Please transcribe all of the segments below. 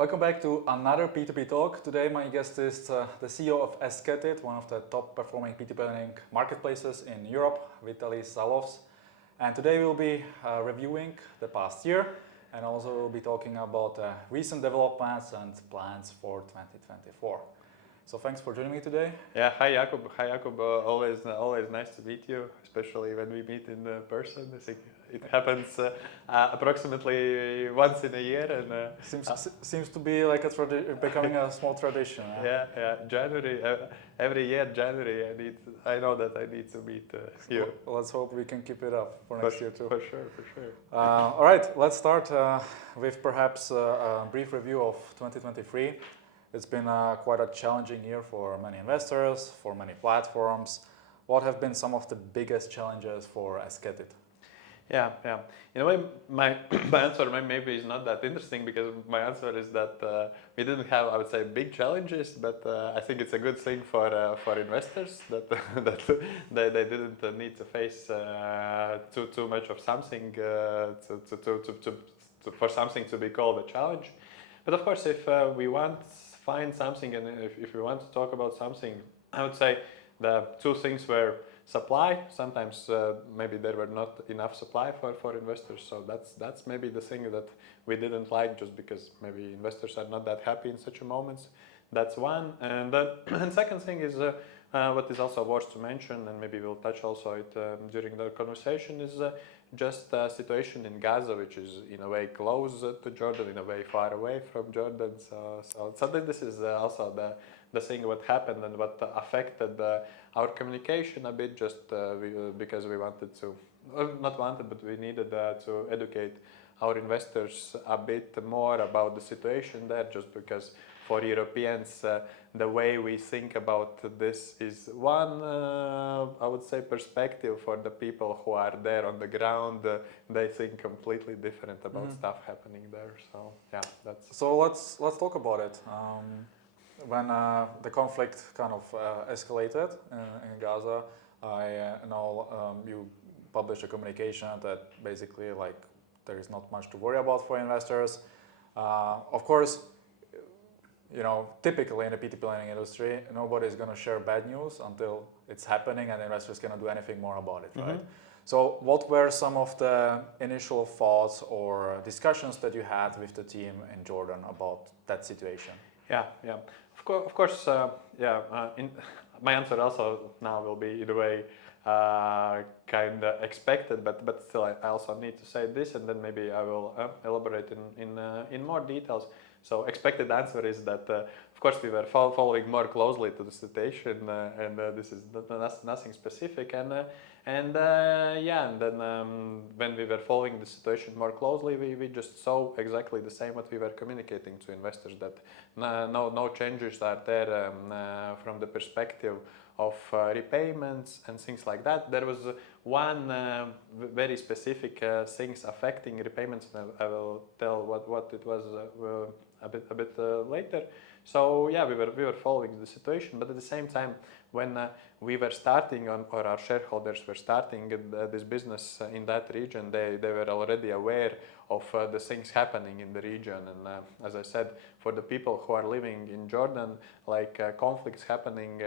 Welcome back to another P2P talk. Today my guest is the CEO of Esketit, one of the top performing P2P lending marketplaces in Europe, Vitalis Zalovs. And today we'll be reviewing the past year and also we'll be talking about recent developments and plans for 2024. So thanks for joining me today. Yeah, hi Jakub. Always nice to meet you, especially when we meet in person. I think it happens approximately once in a year, and seems to be like becoming a small tradition. Yeah. January, every year January. I know that I need to meet you. Well, let's hope we can keep it up for next year too. For sure. All right, let's start with perhaps a brief review of 2023. It's been quite a challenging year for many investors, for many platforms. What have been some of the biggest challenges for Esketit? Yeah. In a way, my answer maybe is not that interesting because my answer is that we didn't have, I would say, big challenges, but I think it's a good thing for investors that they didn't need to face too much of something for something to be called a challenge. But of course, if we want find something and if we want to talk about something, I would say the two things were supply. Sometimes maybe there were not enough supply for investors, so that's maybe the thing that we didn't like, just because maybe investors are not that happy in such a moments. That's one. And second thing is what is also worth to mention, and maybe we'll touch also it during the conversation, is just the situation in Gaza, which is in a way close to Jordan, in a way far away from Jordan. So this is also the thing what happened and what affected our communication a bit, just because we wanted to, not wanted, but we needed to educate our investors a bit more about the situation there, just because for Europeans, the way we think about this is one, I would say, perspective. For the people who are there on the ground, they think completely different about stuff happening there. So yeah, that's. So let's talk about it. When the conflict kind of escalated in Gaza, I know you published a communication that basically like there is not much to worry about for investors. Of course, you know, typically in the P2P lending industry, nobody is going to share bad news until it's happening and the investors cannot do anything more about it, right? So what were some of the initial thoughts or discussions that you had with the team in Jordan about that situation? Yeah. Of course, my answer also now will be in a way kind of expected, but still I also need to say this, and then maybe I will elaborate in more details. So expected answer is that of course we were following more closely to the situation, and this is nothing specific, and then when we were following the situation more closely, we just saw exactly the same what we were communicating to investors, that no changes are there from the perspective of repayments and things like that. There was one very specific things affecting repayments, and I will tell what it was a bit later. So yeah, we were following the situation, but at the same time, when we were starting or our shareholders were starting this business in that region, they were already aware of the things happening in the region. And as I said, for the people who are living in Jordan, like conflicts happening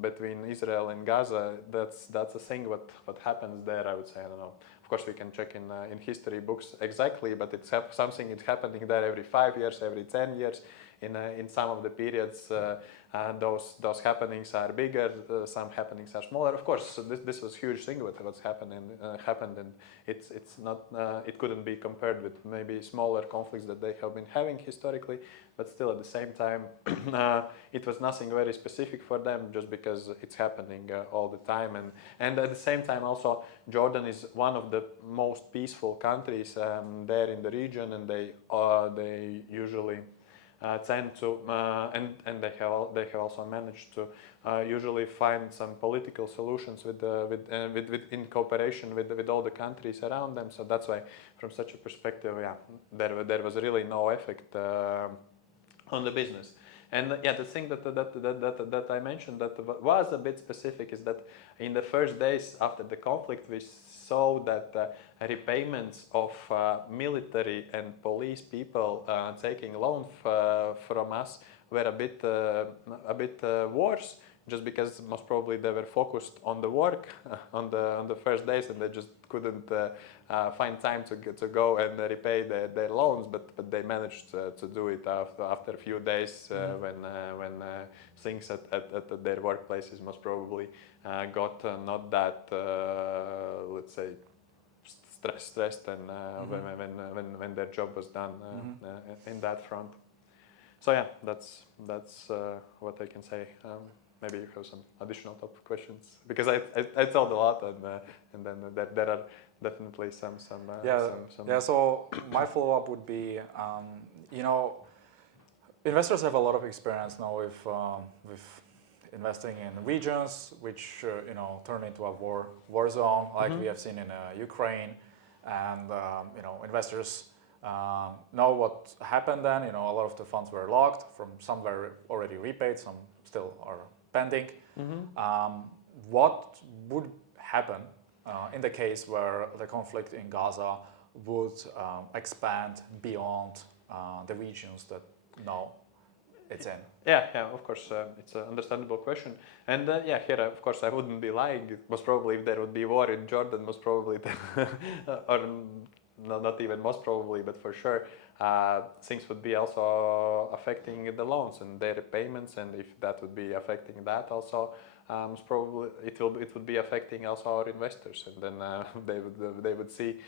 between Israel and Gaza, that's a thing what happens there, I would say. I don't know. Of course, we can check in history books exactly, but it's something is happening there every 5 years, every 10 years. In some of the periods, those happenings are bigger, some happenings are smaller. Of course, this was a huge thing what's happened, and it's not it couldn't be compared with maybe smaller conflicts that they have been having historically. But still, at the same time, it was nothing very specific for them, just because it's happening all the time. And at the same time, also Jordan is one of the most peaceful countries there in the region, and they usually tend to and they have also managed to usually find some political solutions in cooperation with all the countries around them. So that's why, from such a perspective, there was really no effect on the business. And the thing that I mentioned that was a bit specific is that in the first days after the conflict, we saw that repayments of military and police people taking loan from us were a bit worse, just because most probably they were focused on the work on the first days, and they just couldn't find time to go and repay their loans. But they managed to do it after a few days when things at their workplaces most probably got not that let's say stressed, and when their job was done in that front. So yeah, that's what I can say. Maybe you have some additional top questions, because I told a lot, and then there are definitely some. Yeah. So my follow up would be, investors have a lot of experience now with investing in regions which turn into a war zone, like we have seen in Ukraine, and investors know what happened then. A lot of the funds were locked. Some were already repaid, some still are pending. What would happen in the case where the conflict in Gaza would expand beyond the regions that now it's in? Yeah, of course, it's an understandable question. And here, of course, I wouldn't be lying. Most probably, if there would be war in Jordan, most probably, or not even most probably, but for sure, things would be also affecting the loans and their repayments, and if that would be affecting that also, most probably it would be affecting also our investors, and then they would see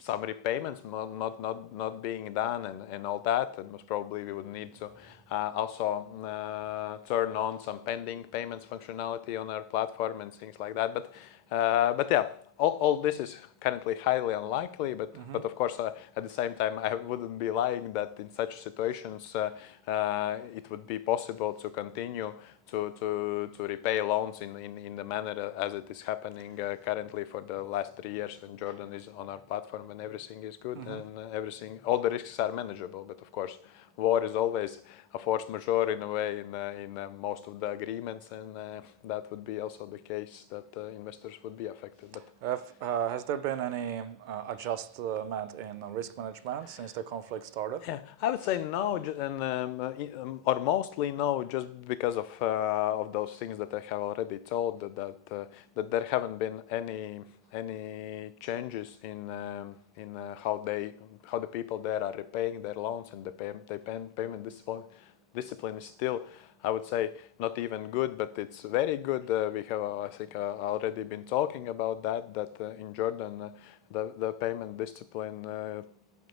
some repayments not being done and all that, and most probably we would need to also turn on some pending payments functionality on our platform and things like that. But yeah, all this is currently highly unlikely, but of course at the same time I wouldn't be lying that in such situations it would be possible to continue to repay loans in the manner as it is happening currently for the last 3 years when Jordan is on our platform, when everything is good and all the risks are manageable. But of course, war is always a force majeure in a way in most of the agreements, and that would be also the case that investors would be affected. But has there been any adjustment in risk management since the conflict started? yeah, I would say no, or mostly no, just because of those things that I have already told, that there haven't been any changes in how the people there are repaying their loans, and the payment discipline is still, I would say, not even good, but it's very good. We have, I think, already been talking about that in Jordan, the payment discipline,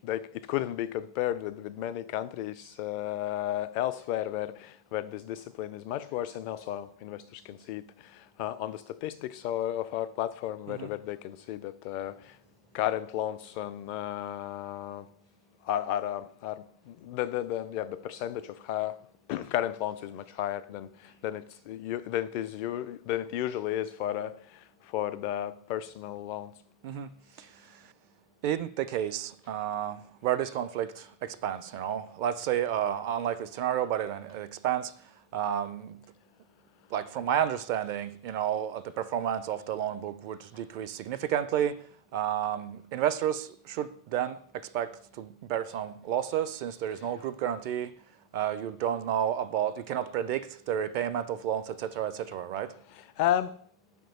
it couldn't be compared with many countries elsewhere where this discipline is much worse, and also investors can see it on the statistics of our platform, where they can see that current loans are the percentage of current loans is much higher than it usually is for the personal loans. In the case where this conflict expands, let's say unlikely scenario, but it expands. Like from my understanding, the performance of the loan book would decrease significantly. Investors should then expect to bear some losses since there is no group guarantee. You don't know you cannot predict the repayment of loans, etc., right?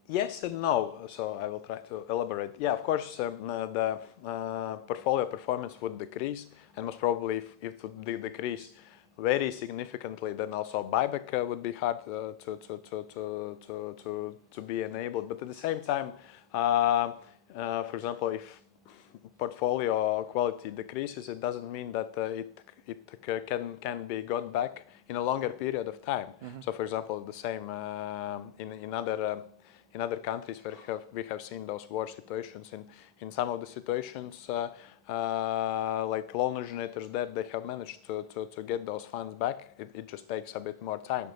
Yes and no. So I will try to elaborate. Yeah, of course, the portfolio performance would decrease, and most probably if it would decrease very significantly, then also buyback would be hard to be enabled. But at the same time, for example, if portfolio quality decreases, it doesn't mean that it can be got back in a longer period of time. So, for example, the same in other countries where we have seen those war situations. In some of the situations, like loan originators there, they have managed to get those funds back. It just takes a bit more time.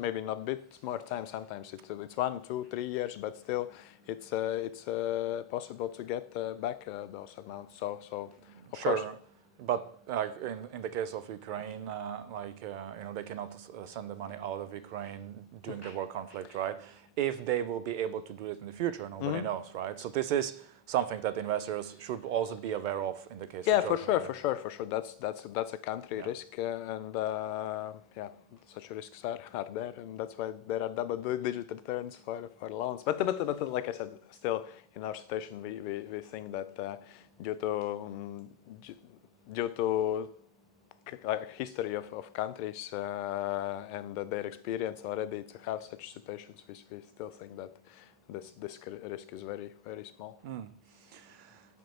Maybe not a bit more time. Sometimes it's 1, 2, 3 years, but still it's possible to get back those amounts. So of course. But like in the case of Ukraine, they cannot send the money out of Ukraine during the war conflict, right? If they will be able to do it in the future, nobody knows, right? So this is something that investors should also be aware of in the case. Yeah, of Georgia. for sure. That's a country risk, and such risks are there, and that's why there are double-digit returns for loans. But like I said, still in our situation, we think that due to history of countries and their experience already to have such situations, we still think that this risk is very, very small.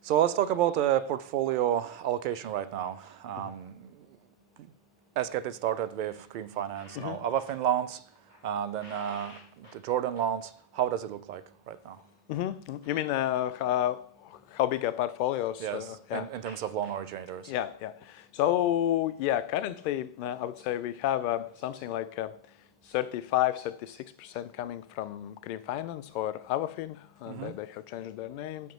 So let's talk about portfolio allocation right now. Esketit started with Cream Finance, now AvaFin loans, then the Jordan loans. How does it look like right now? You mean how big are portfolios? Yes, in terms of loan originators. Yeah. So currently I would say we have something like 35-36% coming from Cream Finance or AvaFin. They have changed their names.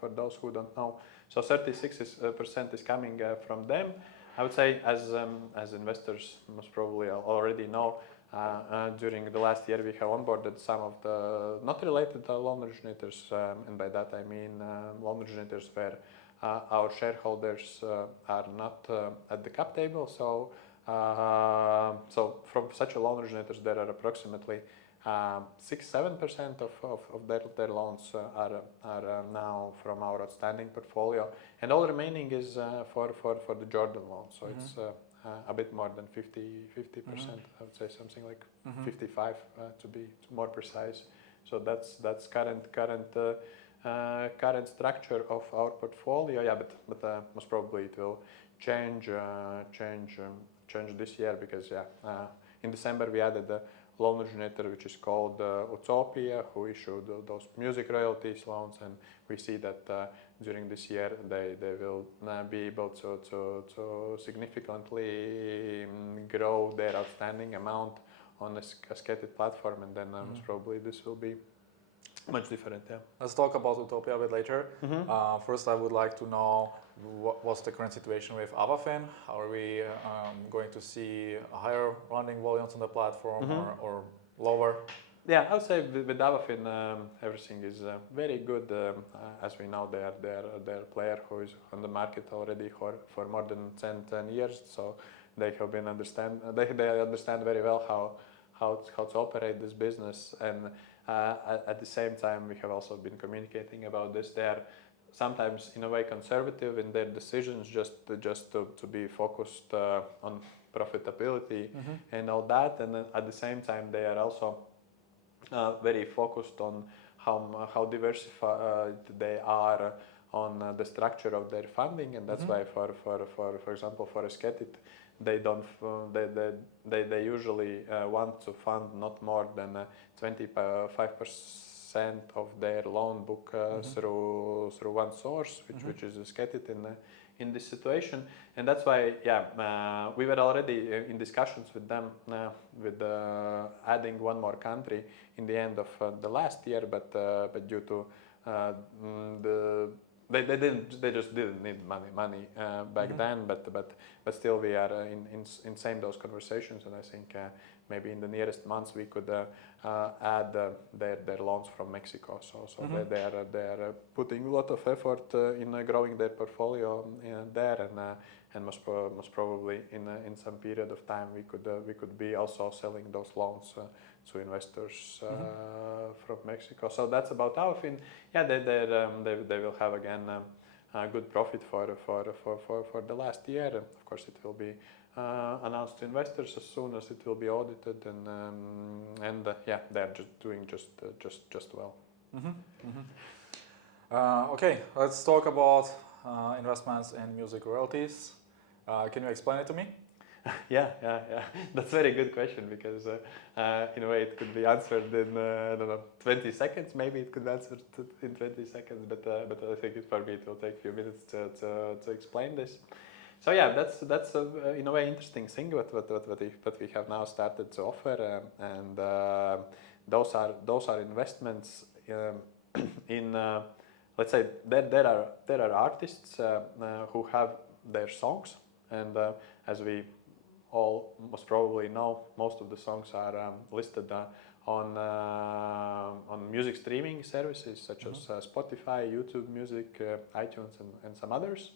For those who don't know, so 36% is coming from them. I would say, as investors most probably already know, during the last year we have onboarded some of the not related loan originators, and by that I mean loan originators where our shareholders are not at the cap table. So from such a loan originators, there are approximately 6-7% of their loans are now from our outstanding portfolio, and all remaining is for the Jordan loan. So it's a bit more than 50%. I would say something like 55 to be more precise. So that's current structure of our portfolio. Yeah, but most probably it will change this year because in December we added a loan originator which is called Utopia, who issued those music royalties loans, and we see that during this year they will be able to significantly grow their outstanding amount on the Esketit platform, and then most probably this will be much different. Yeah. Let's talk about Utopia a bit later. First, I would like to know what's the current situation with AvaFin. Are we going to see higher running volumes on the platform or lower? Yeah, I would say with AvaFin everything is very good. As we know, they are a player who is on the market already for more than 10 years. So they understand very well how to operate this business, and at the same time we have also been communicating about this. They are sometimes in a way conservative in their decisions, just to be focused on profitability and all that, and at the same time they are also very focused on how diversified they are on the structure of their funding, and that's why for example for Esketit they usually want to fund not more than 25% of their loan book through one source, which is Esketit in this situation, and that's why we were already in discussions with them with adding one more country in the end of the last year, but due to they just didn't need money back then, but still we are in same those conversations, and I think maybe in the nearest months we could add their loans from Mexico. So they are putting a lot of effort in growing their portfolio there, and most probably in some period of time we could be also selling those loans to investors from Mexico. So that's about AvaFin. Yeah, they will have again a good profit for the last year. Of course, it will be announced to investors as soon as it will be audited, and they're just doing just well. Okay, let's talk about investments in music royalties. Can you explain it to me? Yeah. That's a very good question because in a way it could be answered in 20 seconds. Maybe it could be answered in 20 seconds, but I think for me it will take a few minutes to explain this. So yeah, that's in a way interesting thing what we have now started to offer, and those are investments in let's say there are artists who have their songs, and as we all most probably know, most of the songs are listed on music streaming services such as Spotify, YouTube Music, iTunes, and some others.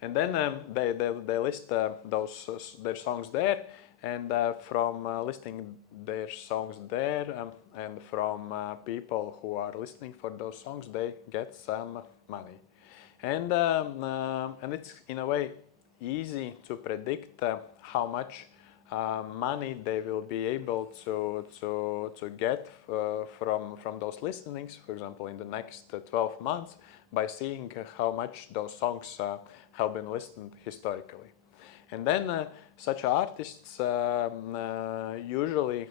And then they list those their songs there, and from listing their songs there and from people who are listening for those songs, they get some money. And it's in a way easy to predict how much money they will be able to get from those listenings, for example, in the next 12 months, by seeing how much those songs have been listened historically. And then such artists usually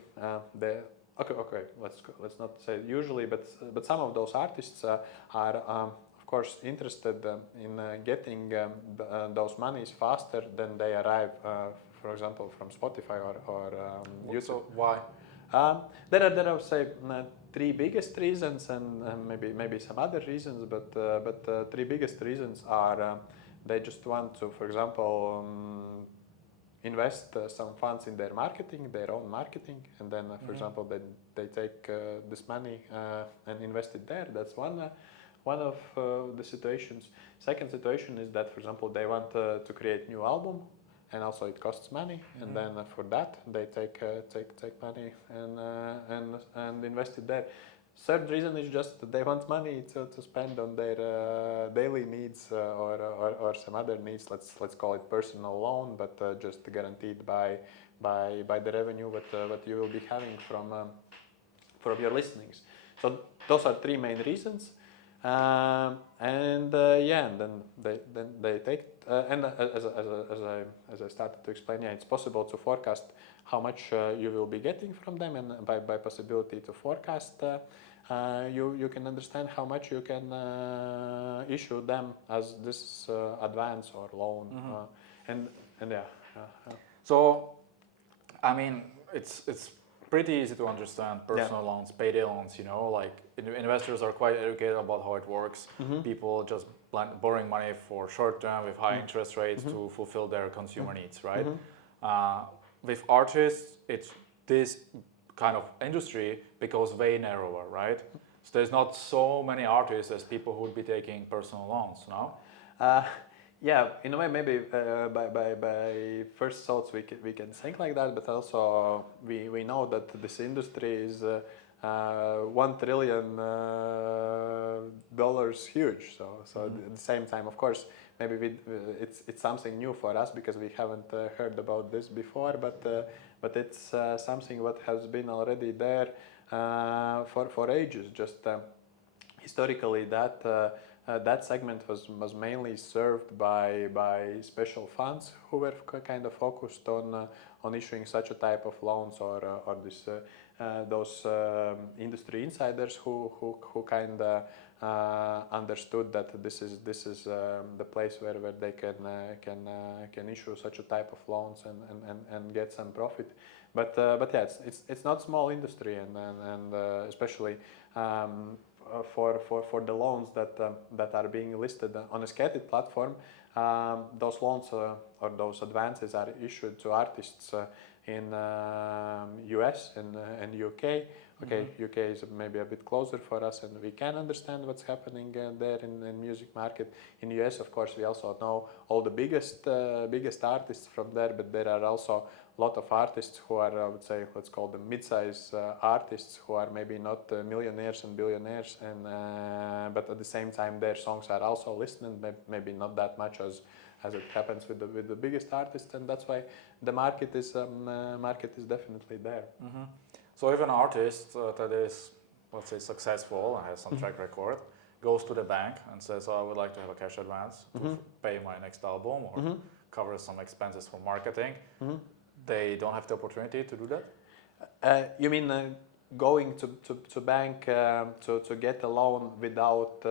okay, let's not say usually, but some of those artists are of course interested in getting those monies faster than they arrive, for example, from Spotify or YouTube. So why? There are say three biggest reasons, and maybe some other reasons, but three biggest reasons are they just want to, for example, invest some funds in their marketing, their own marketing, and then, for example, they take this money and invest it there. That's one of the situations. Second situation is that, for example, they want to create new album, and also it costs money, and then for that they take money and invest it there. Third reason is just that they want money to spend on their daily needs or some other needs. Let's call it personal loan, but just guaranteed by the revenue what you will be having from your listenings. So those are three main reasons, and then they take and as I started to explain, it's possible to forecast how much you will be getting from them, and by possibility to forecast, you can understand how much you can issue them as this advance or loan, and yeah. So, I mean, it's pretty easy to understand personal loans, payday loans. Like investors are quite educated about how it works. People just borrowing money for short term with high interest rates to fulfill their consumer needs, right? With artists, this kind of industry becomes way narrower, right? So there's not so many artists as people who would be taking personal loans, no? Yeah, in a way, maybe by first thoughts we can think like that, but also we know that this industry is $1 trillion huge. So at the same time, of course, maybe it's something new for us because we haven't heard about this before, but it's something what has been already there for ages. Just historically, that segment was mainly served by special funds who were kind of focused on issuing such a type of loans, or those industry insiders who kind of understood that this is the place where they can issue such a type of loans and get some profit. But yeah, it's not small industry, and especially for the loans that are being listed on Esketit platform, those loans or those advances are issued to artists in US and UK. Okay, UK is maybe a bit closer for us, and we can understand what's happening there in music market. In US, of course, we also know all the biggest artists from there, but there are also a lot of artists who are, I would say, let's call them mid-size artists, who are maybe not millionaires and billionaires, but at the same time their songs are also listened, maybe not that much as it happens with the biggest artists, and that's why the market is definitely there. So if an artist that is, let's say, successful and has some track record, goes to the bank and says, "Oh, I would like to have a cash advance to pay my next album or cover some expenses for marketing," they don't have the opportunity to do that? You mean going to bank to get a loan without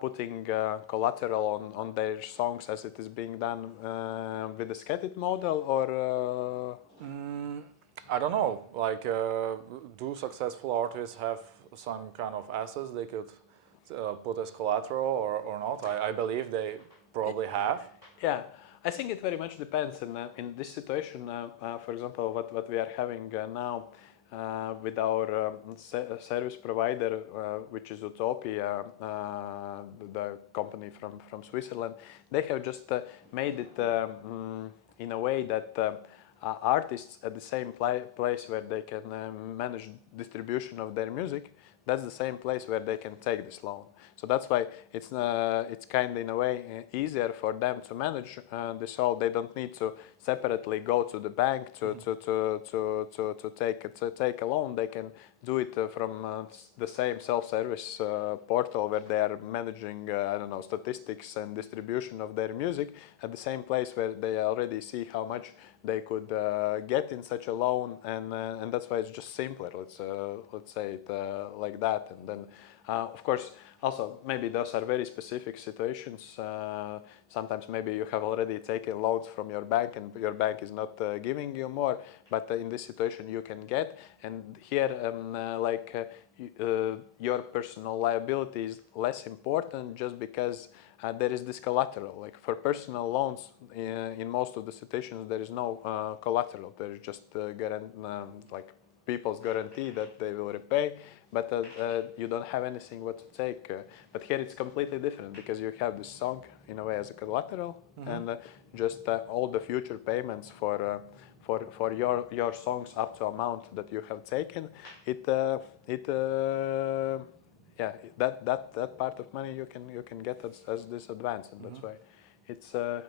putting collateral on their songs as it is being done with the Esketit model, or? I don't know. Like, do successful artists have some kind of assets they could put as collateral or not? I believe they probably have. Yeah, I think it very much depends. In this situation, for example, what we are having now with our service provider, which is Utopia, the company from Switzerland, they have just made it in a way that artists at the same place where they can manage distribution of their music, that's the same place where they can take this loan. So that's why it's kind of in a way easier for them to manage this all. They don't need to separately go to the bank to take a loan. They can do it from the same self-service portal where they are managing I don't know, statistics and distribution of their music at the same place where they already see how much they could get in such a loan, and that's why it's just simpler. Let's say it like that, and then of course. Also, maybe those are very specific situations. Sometimes maybe you have already taken loans from your bank and your bank is not giving you more, but in this situation you can get. And here, your personal liability is less important just because there is this collateral. Like for personal loans, in most of the situations there is no collateral. There is just people's guarantee that they will repay. But you don't have anything what to take. But here it's completely different because you have this song in a way as a collateral, and just all the future payments for your songs up to amount that you have taken. That part of money you can get as this advance, and that's why it's a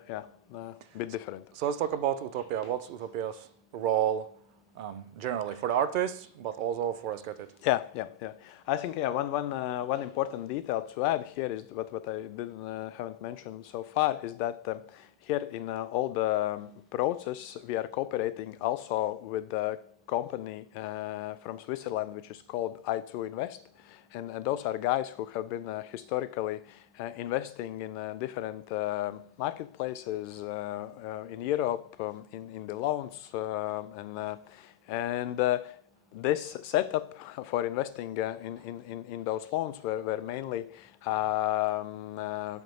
bit different. So let's talk about Utopia. What's Utopia's role? Generally for the artists, but also for Esketit. Yeah. I think one important detail to add here is what I haven't mentioned so far is that here in all the process we are cooperating also with the company from Switzerland which is called I2 Invest, and those are guys who have been historically investing in different marketplaces in Europe, in the loans and this setup for investing in those loans were mainly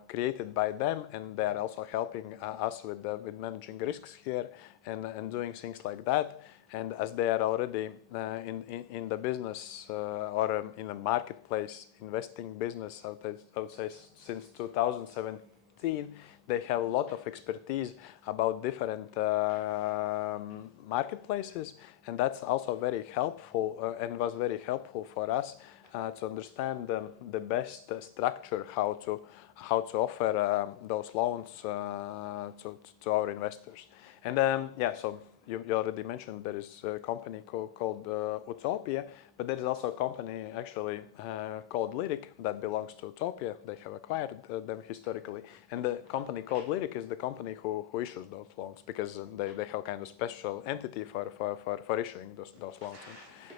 created by them, and they are also helping us with managing risks here and doing things like that. And as they are already in the business or in the marketplace investing business, I would say since 2017, they have a lot of expertise about different marketplaces, and that's also very helpful and was very helpful for us to understand the best structure how to offer those loans to our investors. And so you already mentioned there is a company called Utopia, but there is also a company actually called Lyric that belongs to Utopia. They have acquired them historically, and the company called Lyric is the company who issues those loans because they have kind of special entity for issuing those loans.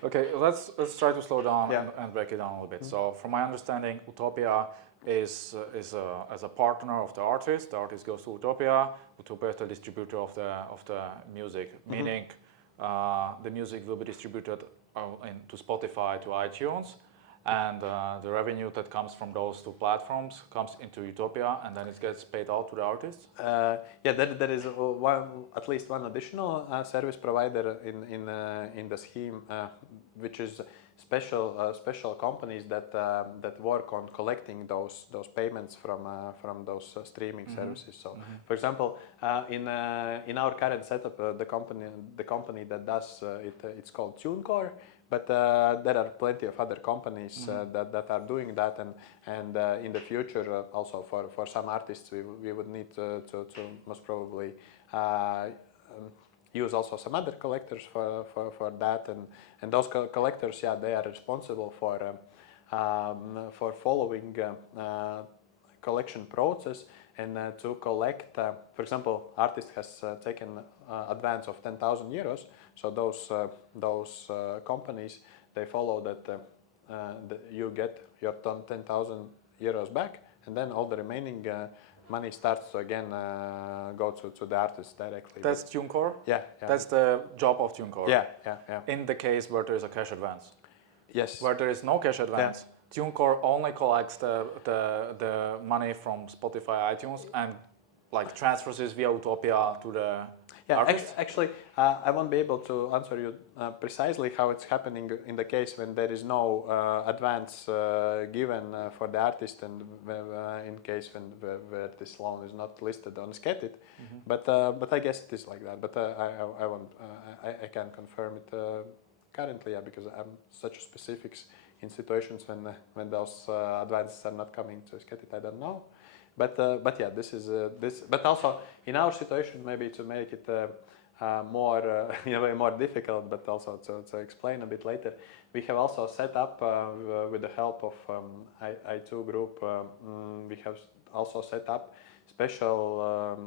Okay, let's try to slow down and break it down a little bit. So, from my understanding, Utopia is as a partner of the artist. The artist goes to Utopia. Utopia is the distributor of the music, meaning the music will be distributed to Spotify, to iTunes, and the revenue that comes from those two platforms comes into Utopia, and then it gets paid out to the artists. There is at least one additional service provider in the scheme, which is special companies that work on collecting those payments from those streaming services. So, for example, in our current setup, the company that does it's called TuneCore. But there are plenty of other companies that are doing that, and in the future also for some artists we would need to most probably use also some other collectors for that, and those collectors, they are responsible for following collection process and to collect. For example, artist has taken advance of 10,000 euros. So those companies, they follow that you get your 10,000 euros back, and then all the remaining money starts to again go to the artist directly. That's TuneCore? Yeah. That's the job of TuneCore? Yeah. In the case where there is a cash advance? Yes. Where there is no cash advance, TuneCore only collects the money from Spotify, iTunes, and like transfers this via Utopia to the artist? Actually, I won't be able to answer you precisely how it's happening in the case when there is no advance given for the artist, and in case where this loan is not listed on Esketit. But I guess it is like that. But I won't. I can't confirm it currently, because I'm such specifics in situations when those advances are not coming to Esketit. I don't know. But yeah, this is this. But also in our situation, maybe to make it more in a way more difficult, but also to explain a bit later, we have also set up with the help of I2 group. We have also set up special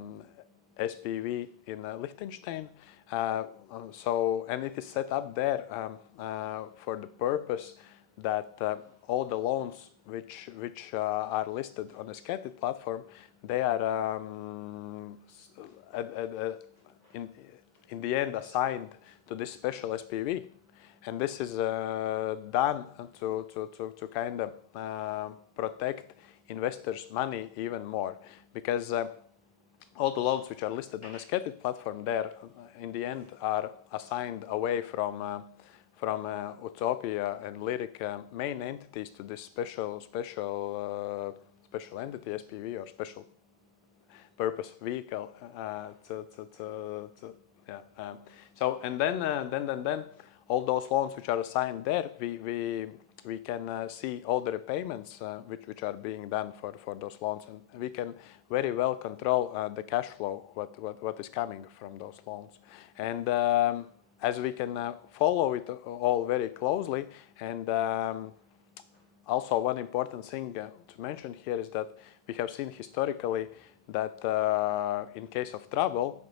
SPV in Liechtenstein. And it is set up there for the purpose that all the loans which are listed on the Esketit platform, they are in the end assigned to this special SPV, and this is done to kind of protect investors' money even more, because all the loans which are listed on the Esketit platform there in the end are assigned away from Utopia and Lyric main entities to this special entity SPV, or special purpose vehicle. So and then all those loans which are assigned there, we can see all the repayments which are being done for those loans, and we can very well control the cash flow, what is coming from those loans. And as we can follow it all very closely, and also one important thing to mention here is that we have seen historically that in case of trouble,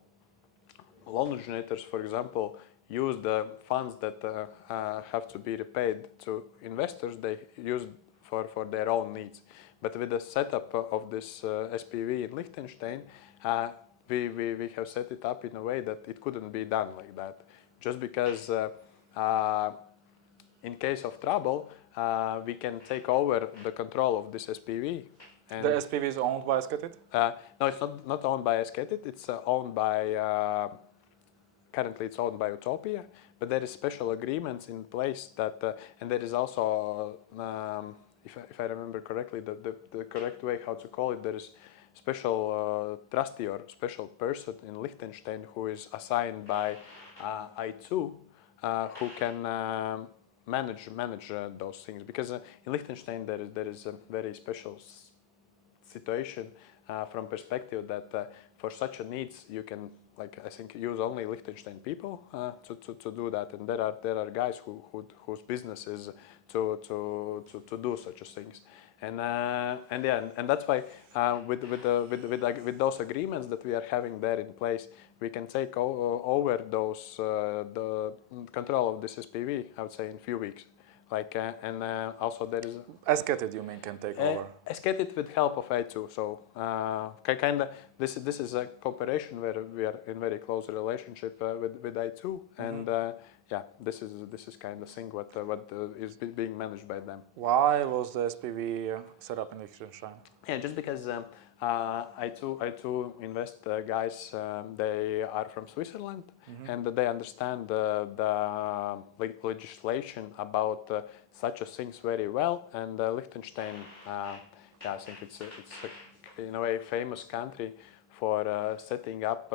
loan originators, for example, use the funds that have to be repaid to investors, they use for their own needs. But with the setup of this SPV in Liechtenstein, we have set it up in a way that it couldn't be done like that. Just because in case of trouble, we can take over the control of this SPV. And the SPV is owned by Esketit? No, it's not owned by Esketit. It's owned by, currently it's owned by Utopia, but there is special agreements in place that, and there is also, if I remember correctly, the correct way how to call it, there is special trustee or special person in Liechtenstein who is assigned by I2, who can manage those things. Because in Liechtenstein there is a very special situation from perspective that for such a needs you can, like, I think, use only Liechtenstein people to do that, and there are guys whose business is to do such things. And that's why with those agreements that we are having there in place, we can take over those the control of this SPV, I would say, in a few weeks. Like and also there is Esketit, you mean, can take over? Esketit with help of A2. So kind of this is a cooperation where we are in very close relationship with A2, and yeah, this is kind of thing what is being managed by them. Why was the SPV set up in Liechtenstein? Yeah, just because I2 invest guys, they are from Switzerland, and they understand the legislation about such things very well. And Liechtenstein, yeah, I think it's in a way famous country for setting up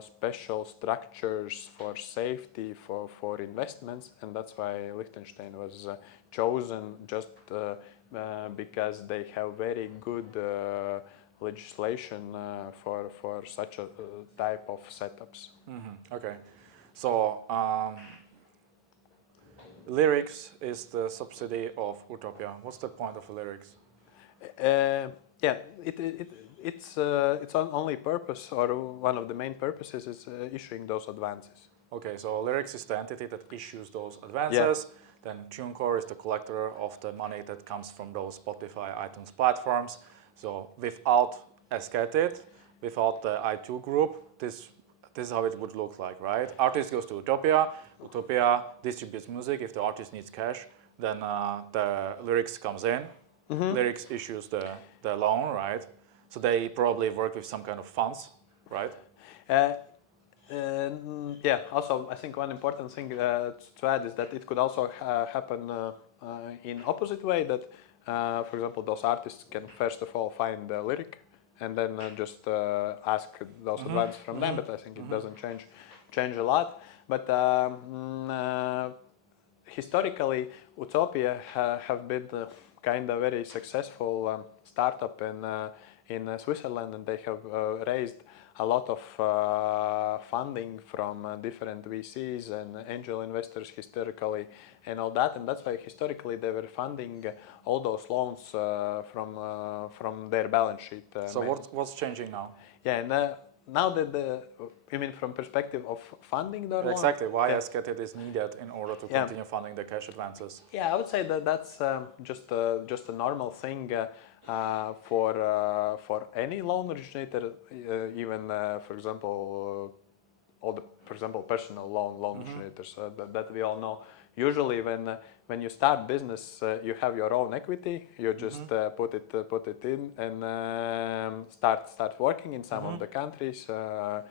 special structures for safety for investments, and that's why Liechtenstein was chosen, just because they have very good legislation for such a type of setups. Okay, so Lyrics is the subsidy of Utopia. What's the point of Lyrics? Yeah, its only purpose, or one of the main purposes, is issuing those advances. Okay, so Lyrics is the entity that issues those advances. Yeah. Then TuneCore is the collector of the money that comes from those Spotify, iTunes platforms. So without Esketit, without the I2 group, this is how it would look like, right? Artist goes to Utopia. Utopia distributes music. If the artist needs cash, then the Lyrics comes in. Lyrics issues the loan, right? So they probably work with some kind of funds, right? Yeah, also I think one important thing to add is that it could also happen in opposite way that, for example, those artists can first of all find the lyric and then just ask those advances from them, but I think it doesn't change a lot. But historically, Utopia have been kind of very successful startup in Switzerland, and they have raised a lot of funding from different VCs and angel investors historically and all that, and that's why historically they were funding all those loans from their balance sheet. So what's changing now? Yeah, and now that you mean from perspective of funding the loan? Exactly. Why Esketit is needed in order to continue funding the cash advances? Yeah, I would say that that's just a normal thing for any loan originator, even for example, all the personal loan originators that we all know. Usually, when you start business, you have your own equity. You just put it in and start working in some of the countries or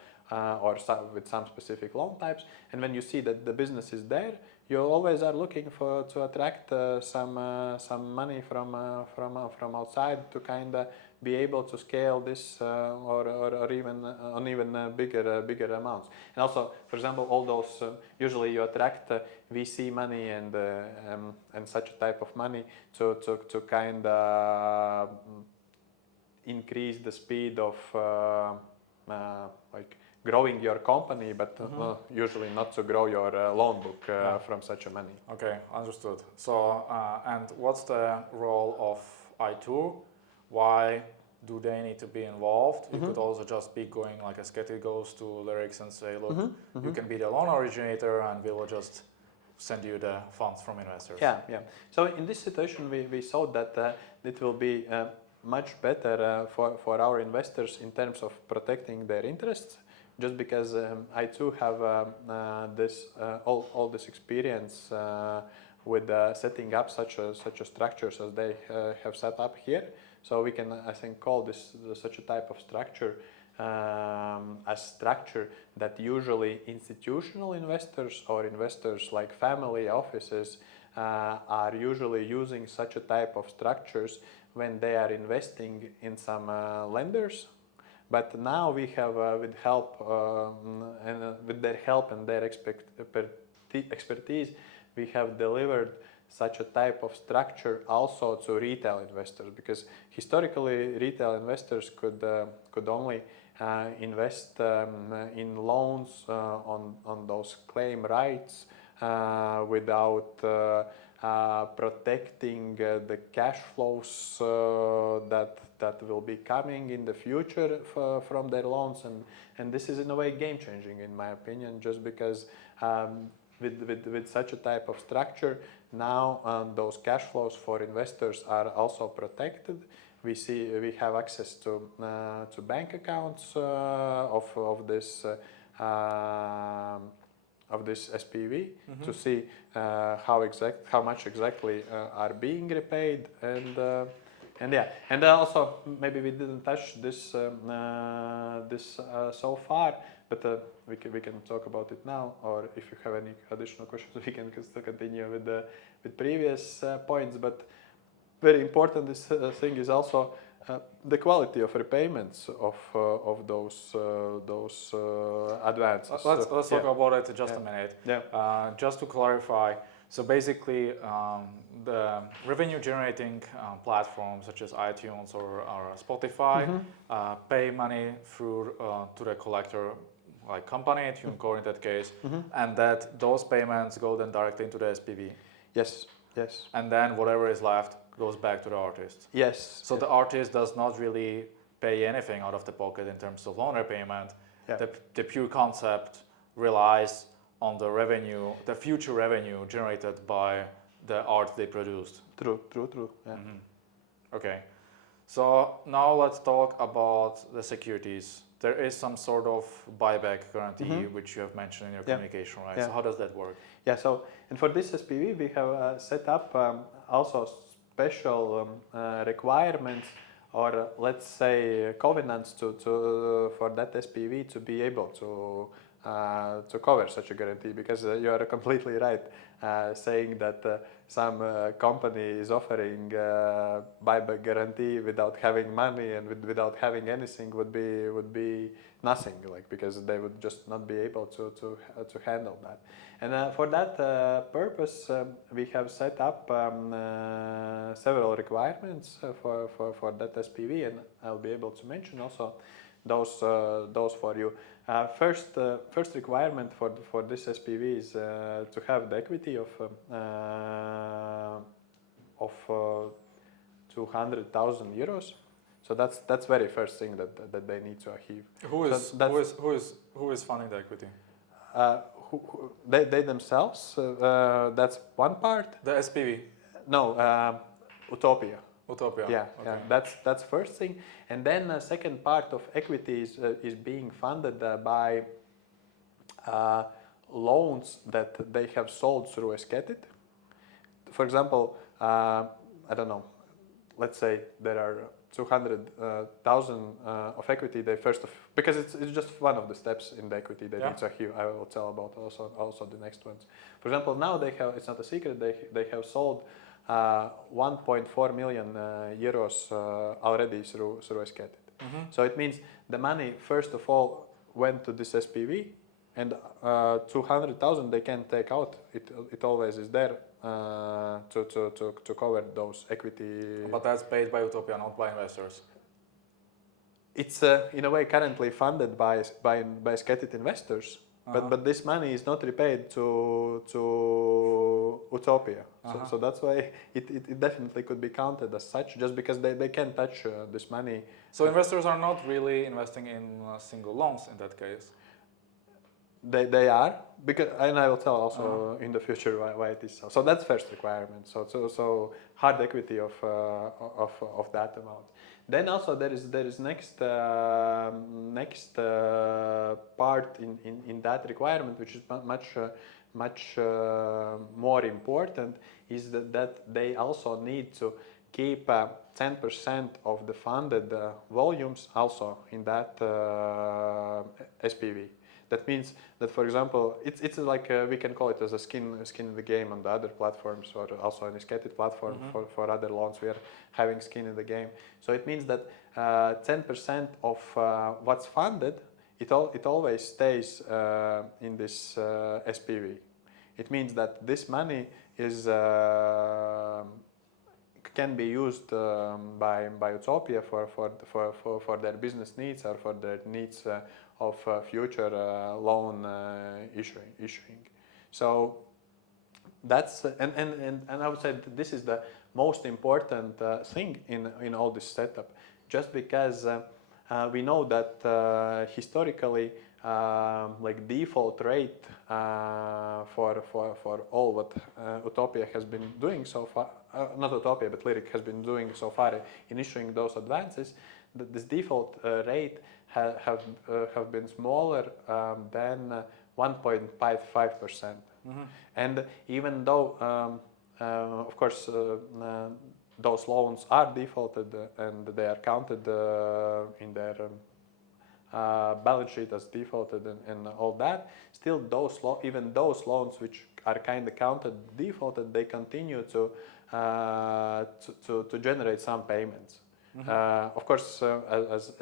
with some specific loan types. And when you see that the business is there, you always are looking to attract some money from outside to kind of be able to scale this or even on even bigger amounts. And also, for example, all those usually you attract VC money and such a type of money to kind of increase the speed of like growing your company, but usually not to grow your loan book from such a money. Okay, understood. So, and what's the role of I2? Why do they need to be involved? You could also just be going like Esketit goes to Lyrics and say, look, you can be the loan originator and we will just send you the funds from investors. Yeah. So in this situation, we saw that it will be much better for our investors in terms of protecting their interests, just because I too have all this experience with setting up such a structures as they have set up here. So we can, I think, call this such a type of structure a structure that usually institutional investors or investors like family offices are usually using such a type of structures when they are investing in some lenders. But now we have, with their help and their expertise, we have delivered such a type of structure also to retail investors, because historically retail investors could only invest in loans on those claim rights without protecting the cash flows that will be coming in the future from their loans, and this is in a way game changing in my opinion, just because with such a type of structure now those cash flows for investors are also protected. We have access to bank accounts of this SPV to see how much exactly are being repaid, and also maybe we didn't touch this so far, but we can talk about it now, or if you have any additional questions we can still continue with previous points. But very important this thing is also the quality of repayments of those advances. Let's talk about it in just a minute. Yeah. Just to clarify, so basically the revenue generating platforms such as iTunes or Spotify pay money through to the collector, like company, TuneCore in that case, and that those payments go then directly into the SPV. Yes. And then whatever is left goes back to the artist. Yes. So the artist does not really pay anything out of the pocket in terms of loan repayment. Yeah. The pure concept relies on the revenue, the future revenue generated by the art they produced. True. Yeah. Okay. So now let's talk about the securities. There is some sort of buyback guarantee, which you have mentioned in your communication, right? Yeah. So how does that work? Yeah, so, and for this SPV, we have set up also special requirements or let's say covenants to for that SPV to be able to cover such a guarantee, because you are completely right saying that some company is offering buyback guarantee without having money and without having anything would be nothing, like, because they would just not be able to handle that. And for that purpose, we have set up several requirements for that SPV, and I'll be able to mention also those for you. First requirement for this SPV is to have the equity of 200,000 euros. So that's very first thing that they need to achieve. Who is funding the equity? They themselves. That's one part. The SPV. No, Utopia. Utopia. Yeah, okay. yeah. That's first thing, and then second part of equity is being funded by loans that they have sold through Esketit. For example, I don't know. Let's say there are 200,000 of equity. Because it's just one of the steps in the equity they need to achieve. I will tell about also the next ones. For example, now they have. It's not a secret. They have sold 1.4 million euros already through Esketit. So it means the money first of all went to this SPV, and 200,000 they can take out. It always is there to cover those equity. But that's paid by Utopia, not by investors. It's in a way currently funded by Esketit investors. But this money is not repaid to Utopia. So that's why it definitely could be counted as such, just because they can't touch this money. So investors are not really investing in single loans in that case? They are, and I will tell also in the future why it is so. So that's first requirement. So hard equity of that amount. Then also there is next part in that requirement, which is much more important, is that they also need to keep 10% of the funded volumes also in that SPV. That means that, for example, it's like we can call it as a skin in the game on the other platforms, or also an Esketit platform for other loans. We are having skin in the game. So it means that 10% of what's funded, it always stays in this SPV. It means that this money can be used by Utopia for their business needs, or for their needs of future loan issuing. So that's and I would say that this is the most important thing in all this setup, just because we know that historically, like default rate for all what Utopia has been doing so far, not Utopia but Lyric has been doing so far in issuing those advances, that this default rate have been smaller than 1.55%. And even though, of course, those loans are defaulted and they are counted in their balance sheet as defaulted and all that, still even those loans which are kind of counted defaulted, they continue to generate some payments. Of course, as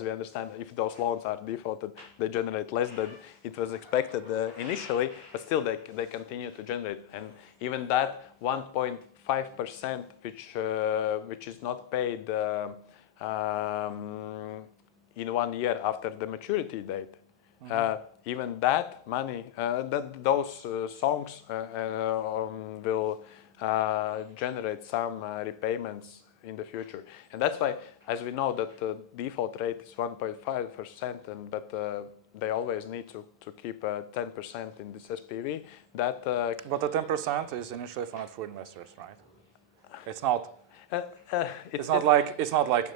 we understand, if those loans are defaulted, they generate less than it was expected initially, but still they continue to generate. And even that 1.5%, which is not paid in 1 year after the maturity date, even that money, those songs will generate some repayments in the future. And that's why, as we know that the default rate is 1.5%, but they always need to keep 10% in this SPV. But the 10% is initially funded for investors, right? It's not. It's not like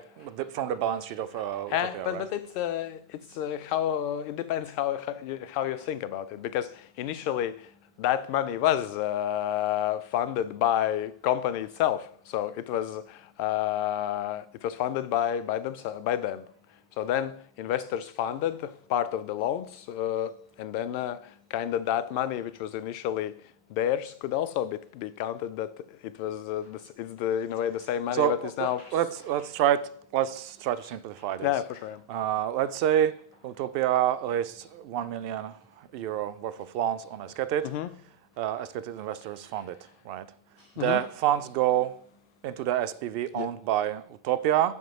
from the balance sheet of Utopia, right? But it's how it depends how you think about it, because initially that money was funded by company itself, so it was it was funded by them. So then investors funded part of the loans, and then kind of that money which was initially theirs could also be counted that it was it's the in a way the same money So that is now. let's try to simplify this. Yeah, for sure. Let's say Utopia raised €1 million worth of loans on Esketit. Esketit investors fund it, right? The funds go into the SPV owned by Utopia,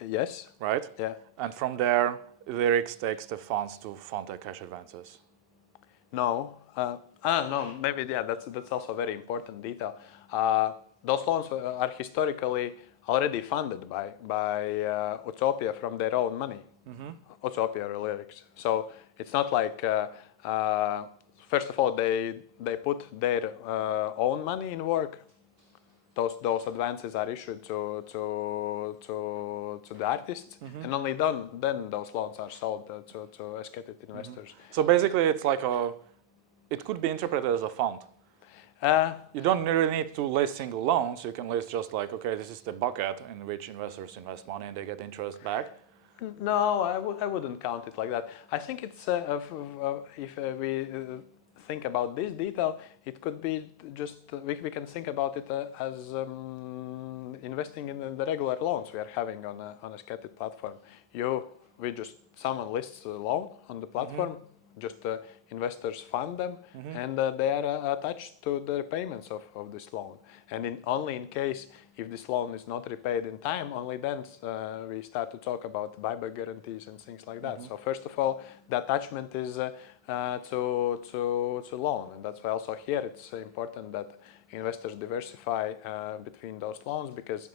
Yes. right? Yeah. And from there, Lyrics takes the funds to fund their cash advances. No. No. Maybe yeah. That's also a very important detail. Those loans are historically already funded by Utopia from their own money. Utopia or Lyrics. So it's not like first of all they put their own money in work. Those advances are issued to the artists, and only then those loans are sold to Esketit investors. So basically, it's like it could be interpreted as a fund. You don't really need to list single loans. You can list just like, okay, this is the bucket in which investors invest money and they get interest back. No, I wouldn't count it like that. I think it's if we think about this detail, it could be just we can think about it as investing in the regular loans we are having on a Esketit platform. Someone lists a loan on the platform, just investors fund them, and they are attached to the repayments of this loan. And only in case if this loan is not repaid in time, only then we start to talk about buyback guarantees and things like that. So first of all, the attachment is to loan, and that's why also here it's important that investors diversify between those loans because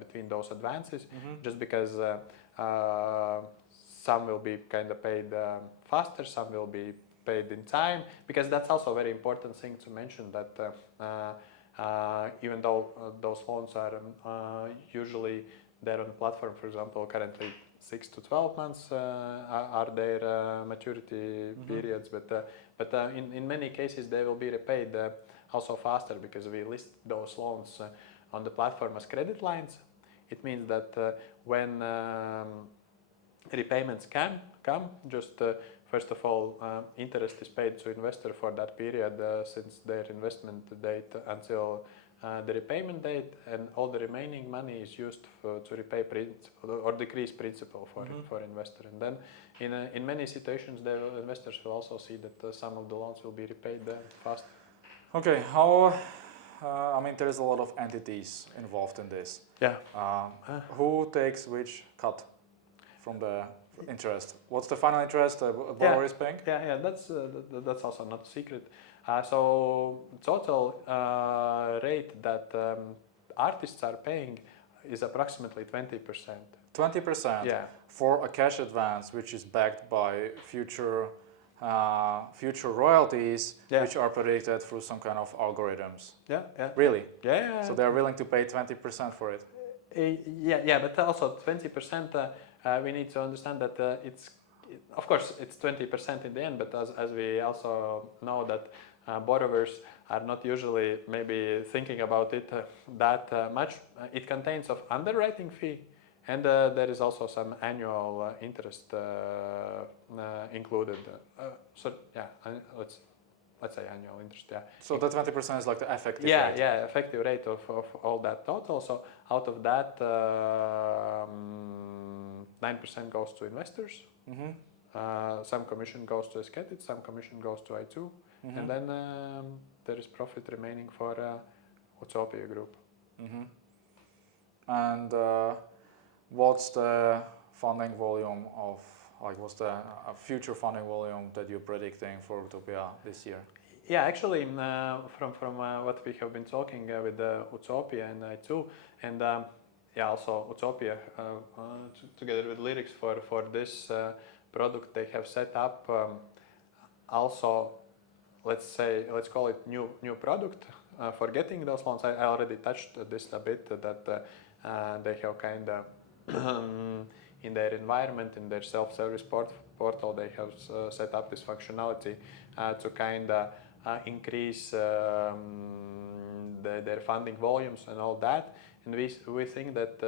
between those advances, just because some will be kind of paid faster, some will be paid in time, because that's also a very important thing to mention that even though those loans are usually there on the platform, for example, currently 6 to 12 months are their maturity periods, but in many cases they will be repaid also faster because we list those loans on the platform as credit lines. It means that when repayments can come, just first of all, interest is paid to investor for that period since their investment date until the repayment date, and all the remaining money is used to repay principal or decrease principal for investor. And then in many situations, investors will also see that some of the loans will be repaid fast. Okay, I mean, there's a lot of entities involved in this. Yeah. Who takes which cut from the interest? What's the final interest a borrower is paying? Yeah, that's also not a secret. So total rate that artists are paying is approximately 20%. 20%? Yeah. For a cash advance which is backed by future royalties, which are predicted through some kind of algorithms. Yeah. Really? Yeah. So they're willing to pay 20% for it? Yeah, but also 20%, we need to understand that of course it's 20% in the end, but as we also know that borrowers are not usually maybe thinking about it that much. It contains of underwriting fee, and there is also some annual interest included. So yeah, let's say annual interest. Yeah. So the 20% is like the effective rate. Yeah, effective rate of all that total. So out of that, 9% goes to investors. Some commission goes to Esketit, some commission goes to I2, and then there is profit remaining for Utopia group. And what's the funding volume of, what's the future funding volume that you're predicting for Utopia this year? Yeah, actually, from what we have been talking with Utopia and I2, and also Utopia together with Lyrics for this product, they have set up also, let's call it new product for getting those loans. I already touched this a bit, that they have kind of in their environment, in their self-service portal, they have set up this functionality to kind of increase their funding volumes and all that. And we think that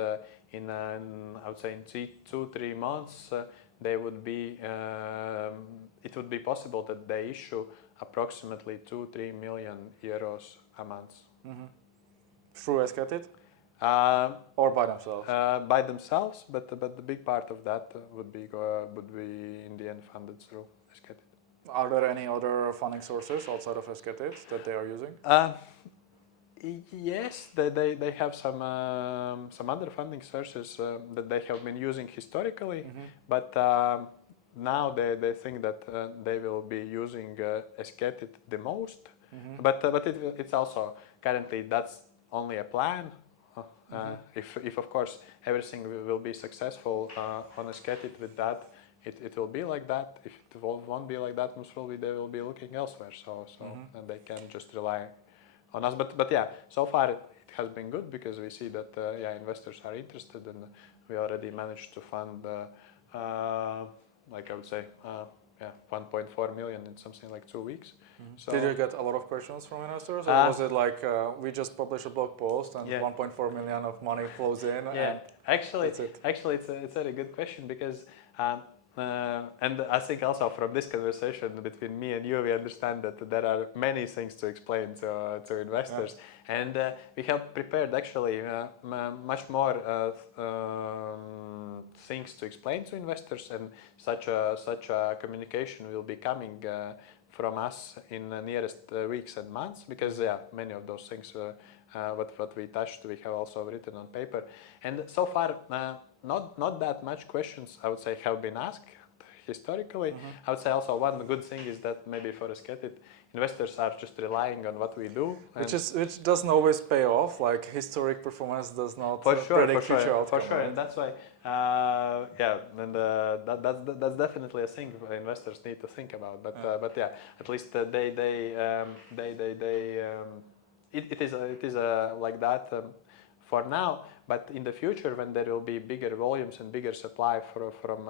in I would say in 2-3 months they would be it would be possible that they issue approximately 2-3 million euros a month. Through Esketit Uh, or by themselves? by themselves, but the big part of that would be in the end funded through Esketit. Are there any other funding sources outside of Esketit that they are using? Yes, they have some other funding sources that they have been using historically, but now they think that they will be using Esketit the most. But it's also currently that's only a plan. If of course everything will be successful on Esketit with that, it will be like that. If it won't be like that, most probably they will be looking elsewhere. And they can just rely on us. But yeah, so far it has been good because we see that investors are interested, and we already managed to fund like I would say 1.4 million in something like 2 weeks. So did you get a lot of questions from investors, or was it like we just publish a blog post and 1.4 million of money flows in? Yeah, and actually it's a very good question because and I think also from this conversation between me and you, we understand that there are many things to explain to investors, and we have prepared actually much more things to explain to investors, and such a communication will be coming from us in the nearest weeks and months, because many of those things what we touched we have also written on paper, and so far not that much questions I would say have been asked historically. I would say also one good thing is that maybe for Esketit investors are just relying on what we do, which doesn't always pay off. Like historic performance does not predict future outcome. For sure, right? and that's why that's definitely a thing investors need to think about. But at least it is like that for now. But in the future, when there will be bigger volumes and bigger supply from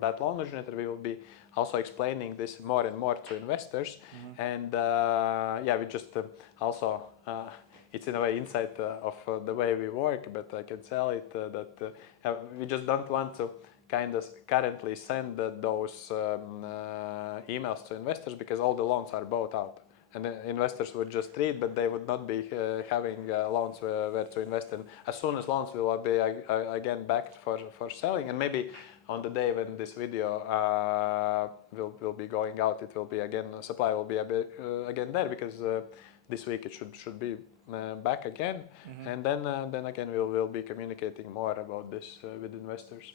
that loan originator, we will be also explaining this more and more to investors. And we just also it's in a way insight of the way we work. But I can tell it that we just don't want to kind of currently send those emails to investors, because all the loans are bought out. And the investors would just read, but they would not be having loans where to invest in. As soon as loans will be again backed for selling, and maybe on the day when this video will be going out, it will be again, supply will be again there, because this week it should be back again, and then again we'll be communicating more about this with investors.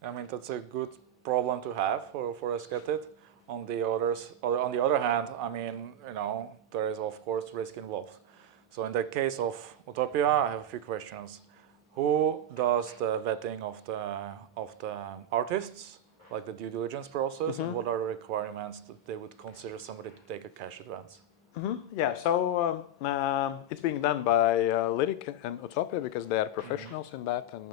I mean, that's a good problem to have for Esketit. On the other hand, I mean, there is of course risk involved. So in the case of Utopia, I have a few questions. Who does the vetting of the artists, like the due diligence process, and what are the requirements that they would consider somebody to take a cash advance? Yeah, so it's being done by Lyric and Utopia, because they are professionals in that, and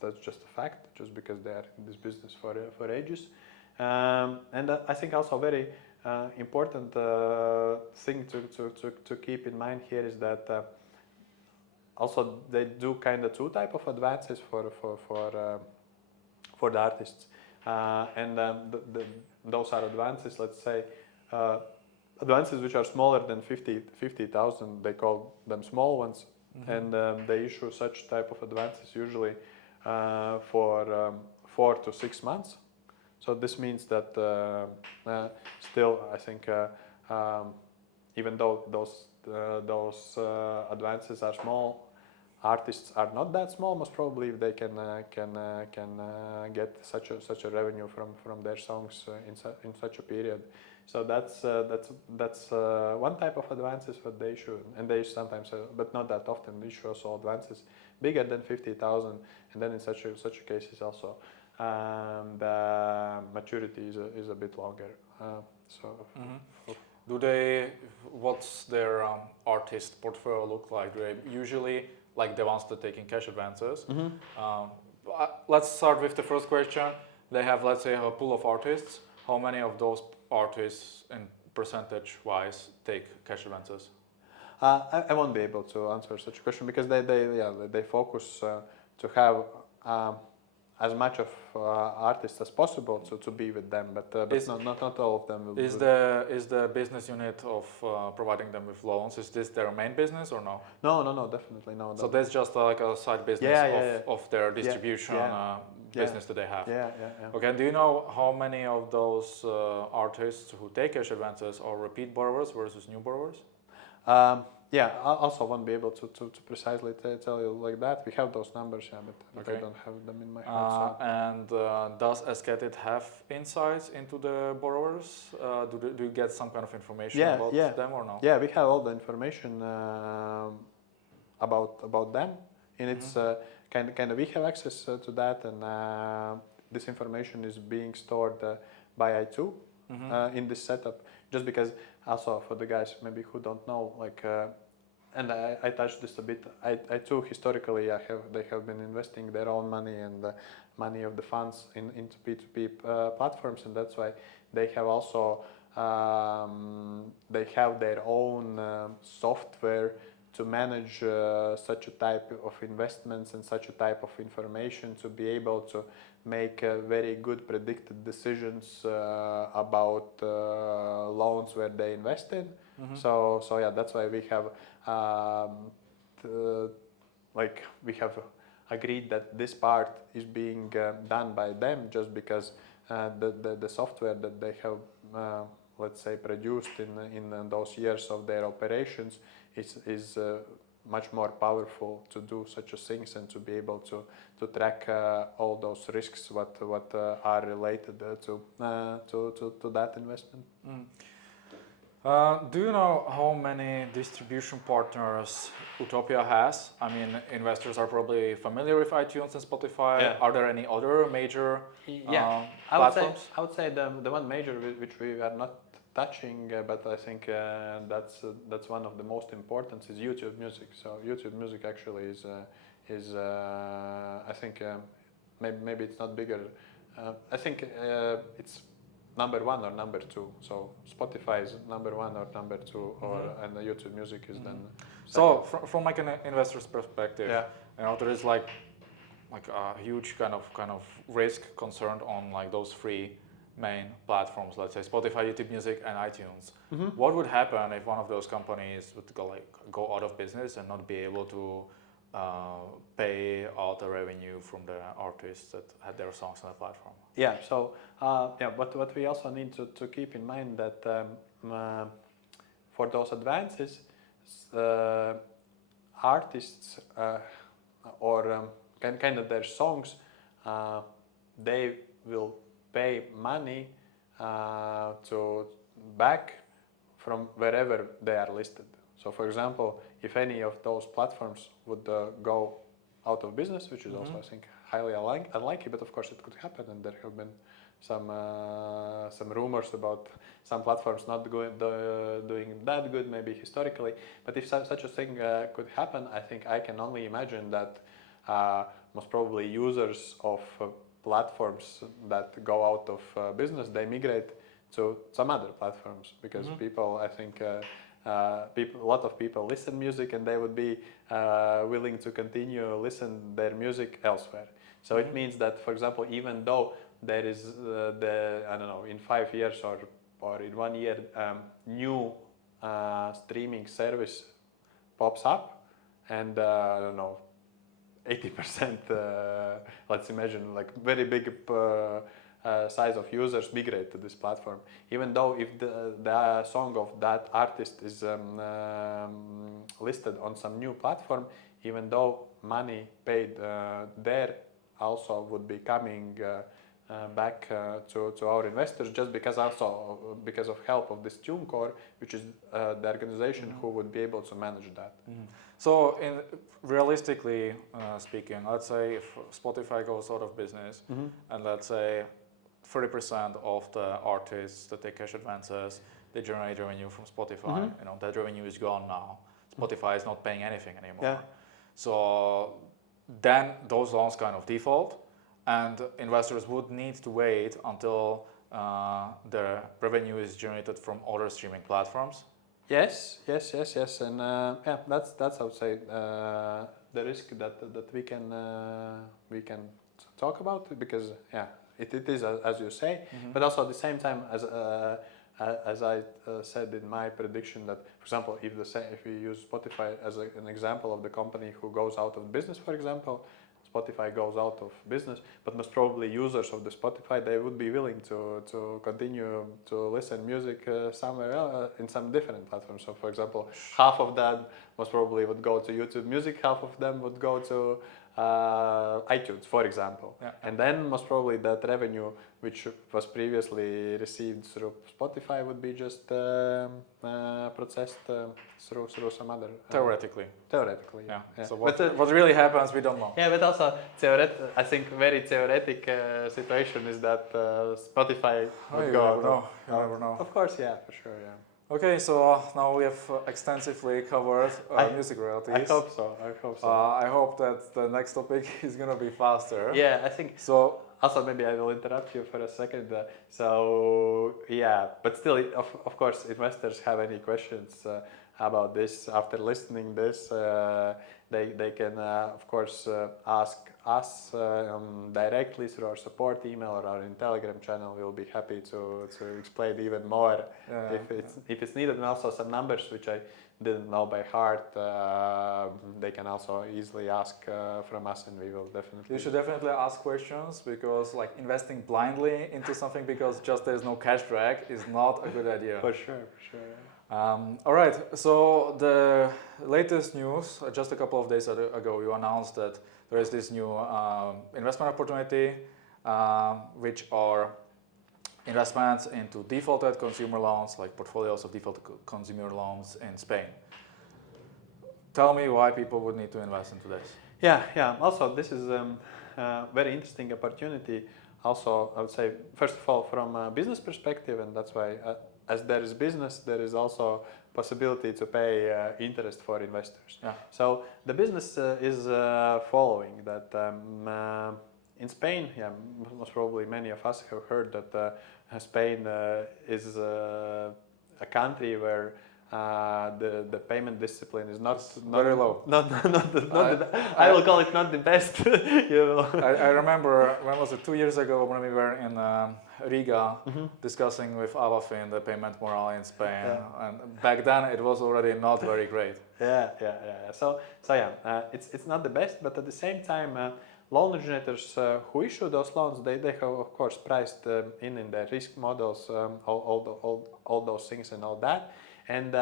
that's just a fact, just because they are in this business for ages. And I think also very important thing to keep in mind here is that also they do kind of two type of advances for the artists, and those are advances, let's say, advances which are smaller than 50,000, they call them small ones, and they issue such type of advances usually for 4 to 6 months. So this means that still, I think, even though those advances are small, artists are not that small. Most probably, they can get such a revenue from their songs in such a period. So that's one type of advances that they issue, and they sometimes, but not that often, they issue also advances bigger than 50,000, and then in such a cases also the maturity is a bit longer. What's their artist portfolio look like? Do they usually, like the ones that taking cash advances? Let's start with the first question. They have, let's say, a pool of artists. How many of those artists in percentage-wise take cash advances? I won't be able to answer such a question because they focus to have as much of artists as possible to be with them, but not all of them will. Is the business unit of providing them with loans, is this their main business or no? No, definitely no. So that's just like a side business of their distribution business that they have. Yeah. Okay, do you know how many of those artists who take cash advances are repeat borrowers versus new borrowers? I also won't be able to precisely tell you like that. We have those numbers, but I don't have them in my head. And does Esketit have insights into the borrowers? Do you get some kind of information about them or no? Yeah, we have all the information about them, and it's kind of we have access to that, and this information is being stored by I2 in this setup. Just because also for the guys maybe who don't know, like. And I touched this a bit. I too historically they have been investing their own money and the money of the funds into P2P platforms, and that's why they have also they have their own software to manage such a type of investments and such a type of information to be able to make very good predicted decisions about loans where they invested. So that's why we have we have agreed that this part is being done by them, just because the software that they have let's say produced in those years of their operations is much more powerful to do such a things and to be able to track all those risks what are related to that investment. Do you know how many distribution partners Utopia has? I mean, investors are probably familiar with iTunes and Spotify. Yeah. Are there any other major platforms? I would say the one major which we are not touching, but I think that's one of the most important is YouTube Music. So YouTube Music actually is I think maybe it's not bigger. I think it's number one or number two. So Spotify is number one or number two, and the YouTube Music is then second. So from like an investor's perspective, there is like a huge kind of risk concerned on like those three main platforms, let's say Spotify, YouTube Music, and iTunes. What would happen if one of those companies would go out of business and not be able to pay out the revenue from the artists that had their songs on the platform? Yeah. So but what we also need to keep in mind that for those advances, artists or kind of their songs, they will pay money to back from wherever they are listed. So, for example, if any of those platforms would go out of business, which is also, I think, highly unlikely, but of course it could happen, and there have been some rumors about some platforms not doing that good, maybe historically. But if such a thing could happen, I think I can only imagine that most probably users of platforms that go out of business, they migrate to some other platforms, because people, I think, a lot of people listen music, and they would be willing to continue listen their music elsewhere. So it means that, for example, even though there is I don't know, in 5 years or in 1 year, new streaming service pops up, and I don't know, 80%, let's imagine, like very big size of users migrate to this platform. Even though if the song of that artist is listed on some new platform, even though money paid there also would be coming back to our investors, just because of help of this TuneCore, which is the organization who would be able to manage that. So, realistically speaking, let's say if Spotify goes out of business, and let's say 30% of the artists that take cash advances, they generate revenue from Spotify. That revenue is gone now. Spotify is not paying anything anymore. Yeah. So then those loans kind of default, and investors would need to wait until the revenue is generated from other streaming platforms? Yes, and yeah, that's I would say the risk that we can talk about because yeah, it is as you say, but also at the same time as I said in my prediction that for example if we use Spotify as an example of the company who goes out of business, for example. Spotify goes out of business, but most probably users of the Spotify they would be willing to continue to listen music somewhere else in some different platforms. So, for example, half of that most probably would go to YouTube Music, half of them would go to iTunes, for example, and then most probably that revenue which was previously received through Spotify would be just processed through some other Theoretically. Yeah. So what really happens, we don't know. Yeah, but also I think very theoretic situation is that Spotify would you go never out. know. You never know. Of course, yeah, for sure, yeah. Okay, so now we have extensively covered music royalties. I hope so. I hope that the next topic is gonna be faster. Yeah, I think so. Also, maybe I will interrupt you for a second. So yeah, but still, of course, investors have any questions about this after listening this, they can of course ask us directly through our support email or our in Telegram channel. We'll be happy to explain even more if it's needed, and also some numbers which I didn't know by heart. They can also easily ask from us, and we will definitely. You should definitely ask questions because, like, investing blindly into something because just there's no cash drag is not a good idea. For sure. All right. So the latest news, just a couple of days ago, you announced that there is this new investment opportunity, which are investments into defaulted consumer loans, like portfolios of defaulted consumer loans in Spain. Tell me why people would need to invest into this. Yeah. Also, this is a very interesting opportunity. Also, I would say, first of all, from a business perspective, and that's why, as there is business, there is also possibility to pay interest for investors. Yeah. So the business is following that. In Spain, most probably many of us have heard that Spain is a country where the payment discipline is not very low. I will call it not the best. I remember, when was it, 2 years ago when we were in Riga discussing with AvaFin the payment morale in Spain, and back then it was already not very great. Yeah. So it's not the best, but at the same time, loan originators who issue those loans, they have of course priced in their risk models all those things and all that, and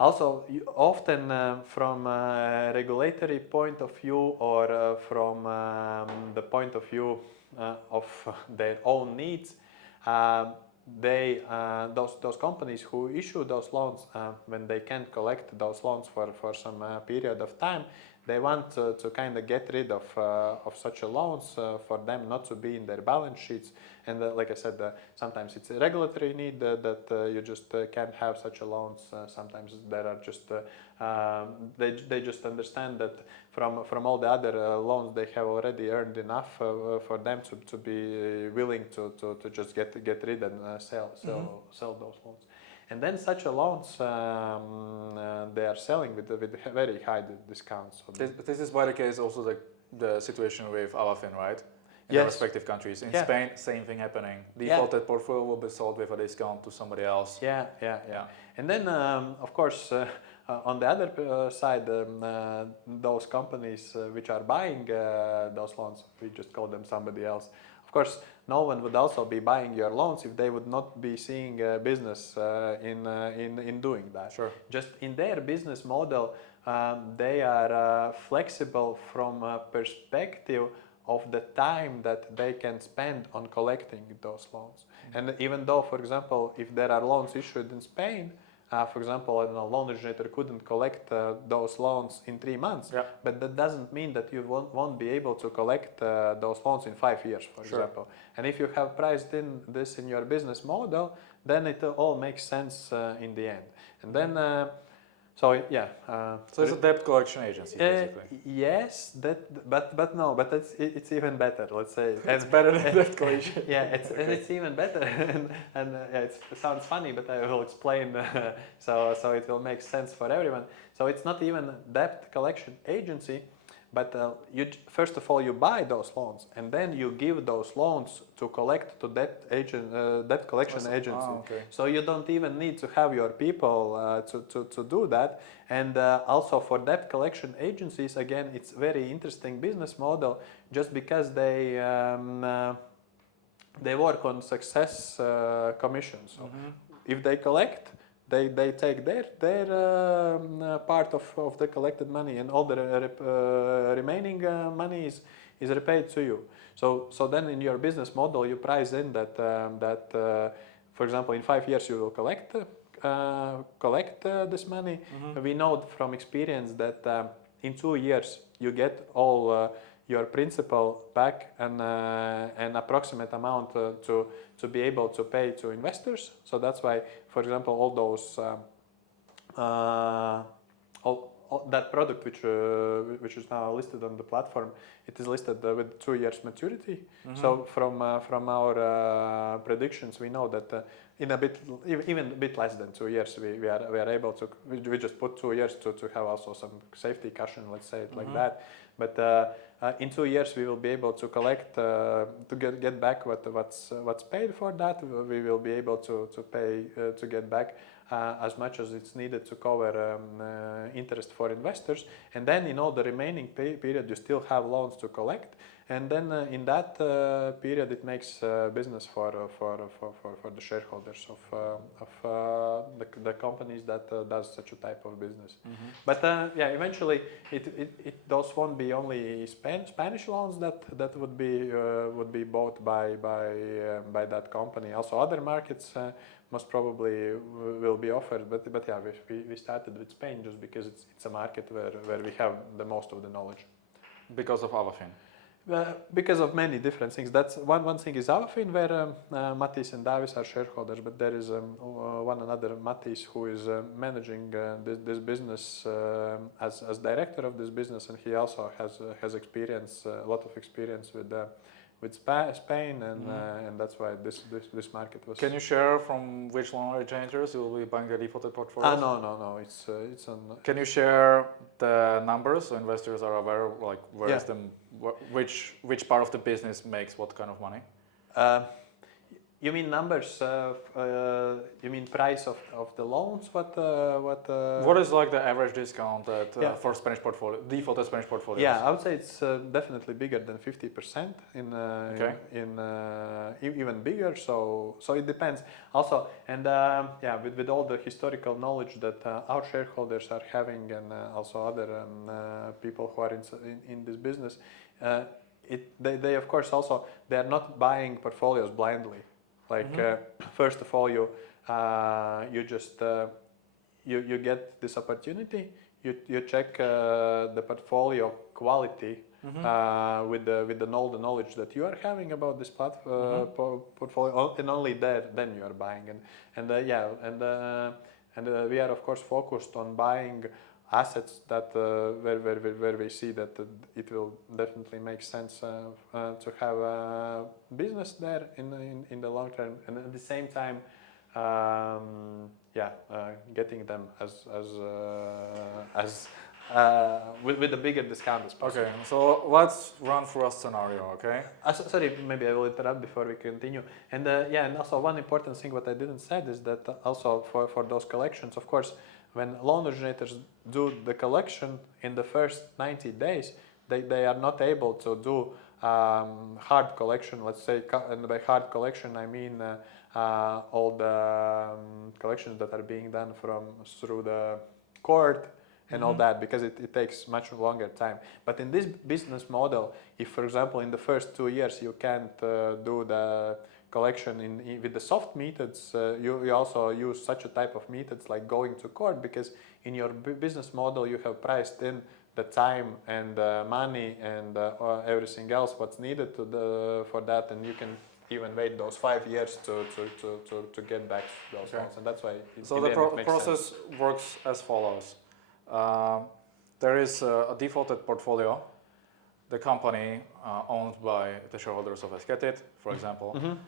also often from a regulatory point of view or from the point of view of their own needs, those companies who issue those loans, when they can't collect those loans for some period of time, they want to kind of get rid of such a loans for them not to be in their balance sheets. And like I said, sometimes it's a regulatory need that you just can't have such a loans. Sometimes there are just they just understand that from all the other loans they have already earned enough for them to be willing to just get rid and sell those loans. And then such a loans they are selling with very high discounts. This is by the case also the situation with AvaFin, right? In the respective countries. In Spain, same thing happening. Defaulted portfolio will be sold with a discount to somebody else. Yeah. And then, of course, on the other side, those companies which are buying those loans, we just call them somebody else. Of course, no one would also be buying your loans if they would not be seeing business in doing that. Sure. Just in their business model, they are flexible from a perspective of the time that they can spend on collecting those loans. And even though, for example, if there are loans issued in Spain, for example, a loan originator couldn't collect those loans in 3 months, but that doesn't mean that you won't be able to collect those loans in 5 years, for example. And if you have priced in this in your business model, then it all makes sense in the end. And then So yeah. So it's a debt collection agency, basically. Yes, but no, but it's even better. Let's say It's better than debt collection. Yeah, it's Okay. it's even better, and yeah, it sounds funny, but I will explain so it will make sense for everyone. So it's not even a debt collection agency, but first of all you buy those loans, and then you give those loans to collect to debt collection agency. Okay. So you don't even need to have your people to do that. And also for debt collection agencies, again, it's very interesting business model, just because they work on success commission. So if they collect, they take their part of the collected money, and all the remaining money is repaid to you. So then in your business model you price in that for example in 5 years you will collect this money. We know from experience that in 2 years you get all your principal back and an approximate amount to be able to pay to investors. So that's why, for example, all those all that product which is now listed on the platform, it is listed with 2 years maturity. So from our predictions, we know that in a bit, even a bit less than 2 years, we are able to. We just put 2 years to have also some safety cushion, let's say it like that. But in 2 years, we will be able to collect to get back what's paid for that. We will be able to pay to get back as much as it's needed to cover interest for investors. And then in all the remaining period, you still have loans to collect. And then in that period, it makes business for the shareholders of the companies that does such a type of business. But yeah, eventually those won't be only Spanish loans that would be bought by that company. Also, other markets most probably will be offered. But yeah, we started with Spain just because it's a market where we have the most of the knowledge. Because of AvaFin. Because of many different things. That's one thing is AvaFin, where Matis and Davis are shareholders, but there is one another Matis who is managing this business as director of this business, and he also has experience, a lot of experience with Spain, and that's why this market was. Can you share from which loan originators you will be buying the defaulted portfolios? No. It's on. Can you share the numbers so investors are aware, like where is which part of the business makes what kind of money? You mean numbers? You mean price of the loans? What is like the average discount for Spanish portfolio, defaulted Spanish portfolios? Yeah, I would say it's definitely bigger than 50% even bigger. So it depends. Also, and yeah, with all the historical knowledge that our shareholders are having, and also other people who are in this business, they of course also they are not buying portfolios blindly. Like first of all, you just you get this opportunity. You check the portfolio quality with all the knowledge that you are having about this portfolio, and only then you are buying. And we are of course focused on buying assets that where we see that it will definitely make sense to have a business there in the long term, and at the same time getting them with a bigger discount as possible. Okay, so let's run through a scenario, okay? Sorry, maybe I will interrupt before we continue. And and also one important thing what I didn't say is that also for those collections, of course, when loan originators do the collection in the first 90 days, they are not able to do hard collection, let's say, and by hard collection I mean all the collections that are being done through the court and all that, because it takes much longer time. But in this business model, if for example in the first 2 years you can't do the collection with the soft methods, you also use such a type of methods like going to court, because in your business model you have priced in the time and money and everything else what's needed for that, and you can even wait those 5 years to get back those loans, and that's why. So the process works as follows. There is a defaulted portfolio. The company owned by the shareholders of Esketit, for example,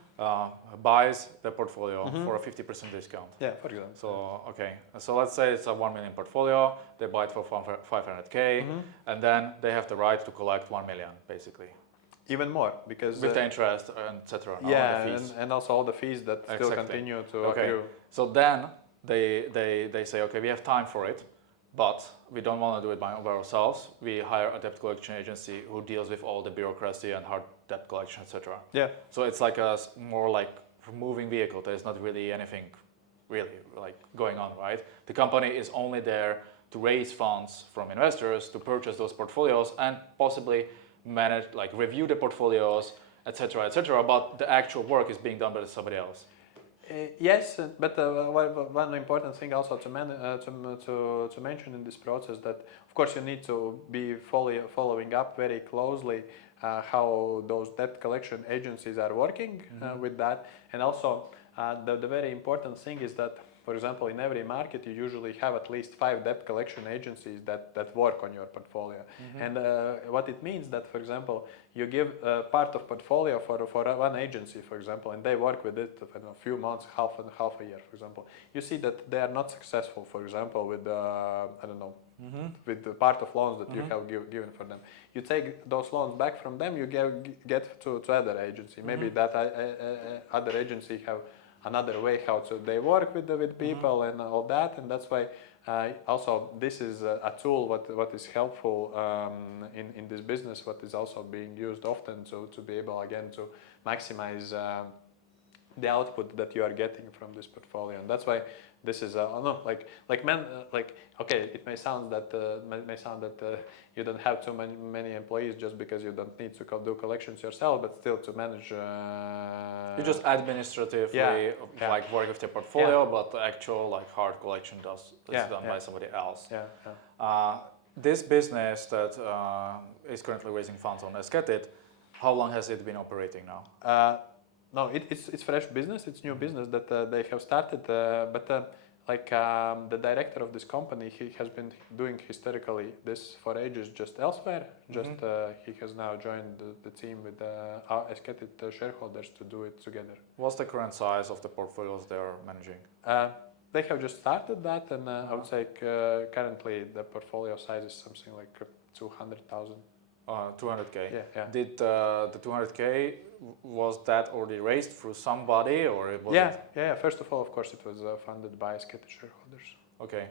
buys the portfolio for a 50% discount. Yeah, for example. So, okay, so let's say it's a 1 million portfolio, they buy it for 500K, and then they have the right to collect 1 million, basically. Even more, because... With the interest, etc. Yeah, the fees. and also all the fees that still continue to accrue. So then they say, okay, we have time for it, but we don't want to do it by ourselves. We hire a debt collection agency who deals with all the bureaucracy and hard debt collection, etc. Yeah. So it's like a more like moving vehicle. There's not really anything really like going on, right? The company is only there to raise funds from investors to purchase those portfolios and possibly manage, like review the portfolios, etc., etc. But the actual work is being done by somebody else. Yes, but one important thing also to mention in this process that, of course, you need to be following up very closely how those debt collection agencies are working with that, and also the very important thing is that, for example, in every market you usually have at least 5 debt collection agencies that work on your portfolio, and what it means that, for example, you give part of portfolio for one agency, for example, and they work with it for a few months, half a year, for example. You see that they are not successful, for example, with with the part of loans that you have given for them. You take those loans back from them, you get to other agency. Maybe that other agency have another way how they work with people and all that, and that's why also this is a tool what is helpful in this business, what is also being used often to be able again to maximize the output that you are getting from this portfolio, and that's why this is okay, it may sound that you don't have too many employees just because you don't need to do collections yourself, but still to manage. You just administratively like work with the portfolio, but the actual like hard collection is done by somebody else. This business that is currently raising funds on Esketit, how long has it been operating now? No, it's fresh business. It's new business that they have started. But the director of this company, he has been doing historically this for ages, just elsewhere. Just he has now joined the team with our Esketit shareholders to do it together. What's the current size of the portfolios they are managing? They have just started that, and I would say currently the portfolio size is something like 200,000. 200K. Yeah. Did the 200K, was that already raised through somebody, or it was? Yeah. First of all, of course, it was funded by Esketit shareholders. Okay.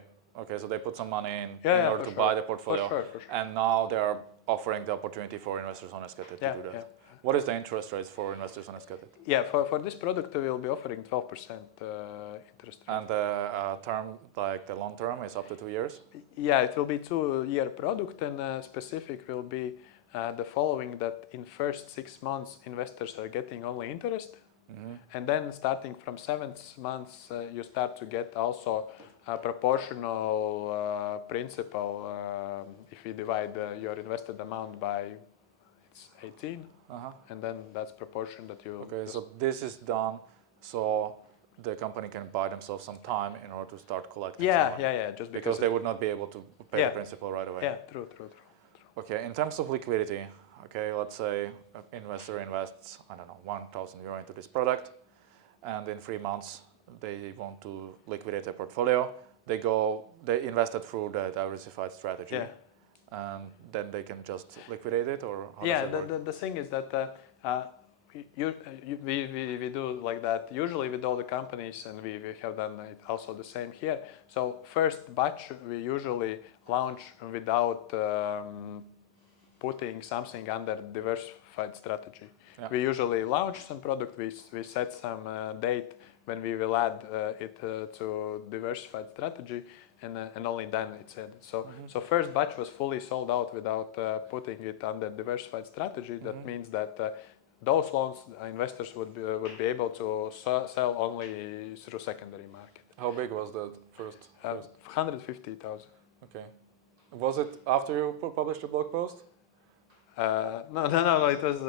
So they put some money in order to buy the portfolio, for sure. And now they are offering the opportunity for investors on Esketit to do that. Yeah. What is the interest rates for investors on Esketit? Yeah, for this product we will be offering 12% interest rate. And the term, like the long term, is up to 2 years? Yeah, it will be 2-year product, and specific will be the following, that in first 6 months investors are getting only interest, and then starting from 7th months you start to get also proportional principal if you divide your invested amount by 18, and then that's proportion that you... Okay, so this is done so the company can buy themselves some time in order to start collecting some money. Yeah, just because they would not be able to pay the principal right away. Yeah, true. Okay, in terms of liquidity, okay, let's say an investor invests, I don't know, 1,000 euro into this product, and in 3 months they want to liquidate their portfolio. They invested through the diversified strategy. And then they can just liquidate it, or how does it work? The thing is that we do like that usually with all the companies, and we have done it also the same here. So first batch we usually launch without putting something under diversified strategy. We usually launch some product, we set some date when we will add it to diversified strategy, and only then it's added. So first batch was fully sold out without putting it under diversified strategy. That means that those loans investors would be able to sell only through secondary market. How big was that first? 150,000. Okay. Was it after you published the blog post? No. It was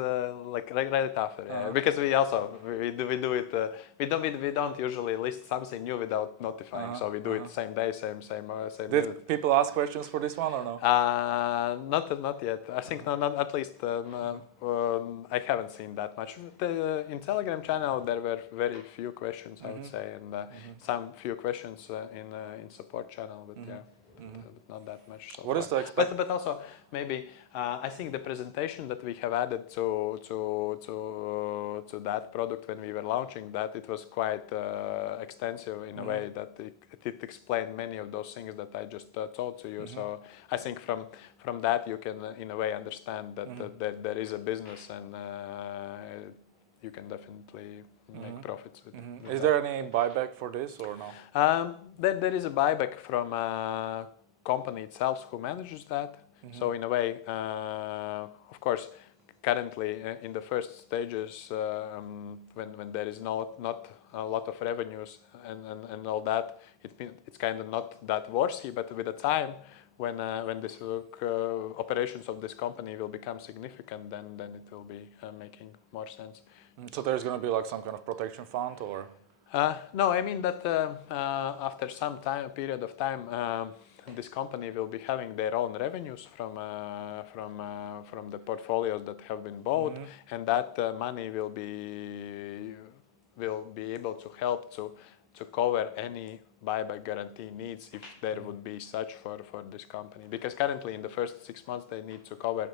like right after, because we do it. We don't usually list something new without notifying. So we do it same day, same. Did people ask questions for this one or no? Not yet. I think not at least. I haven't seen that much. In Telegram channel there were very few questions, I would say, and some few questions in support channel, but but not that much. So What far. is the expected? But also maybe I think the presentation that we have added to that product when we were launching that, it was quite extensive in a way that it explained many of those things that I just told to you. So I think from that you can in a way understand that there is a business and you can definitely make profits with, with Is that. there any buyback for this or no? There is a buyback from company itself who manages that. So in a way, of course, currently in the first stages, when there is not a lot of revenues and all that, it's kind of not that worthy. But with the time, when this operations of this company will become significant, then it will be making more sense. So there's going to be like some kind of protection fund or? No, I mean that after some period of time, this company will be having their own revenues from the portfolios that have been bought, and that money will be able to help to cover any buyback guarantee needs if there would be such for this company. Because currently in the first 6 months they need to cover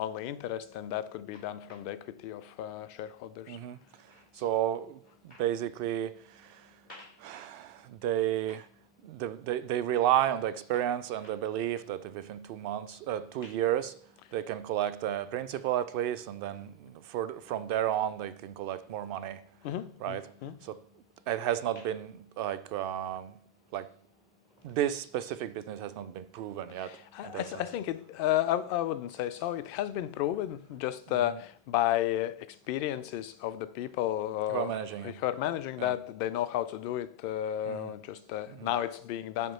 only interest, and that could be done from the equity of shareholders. So basically, they rely on the experience and the belief that if within 2 years, they can collect the principal at least, and then from there on they can collect more money, right? So it has not been like this specific business has not been proven yet. I think I wouldn't say so. It has been proven just by experiences of the people who are managing that. They know how to do it. Now it's being done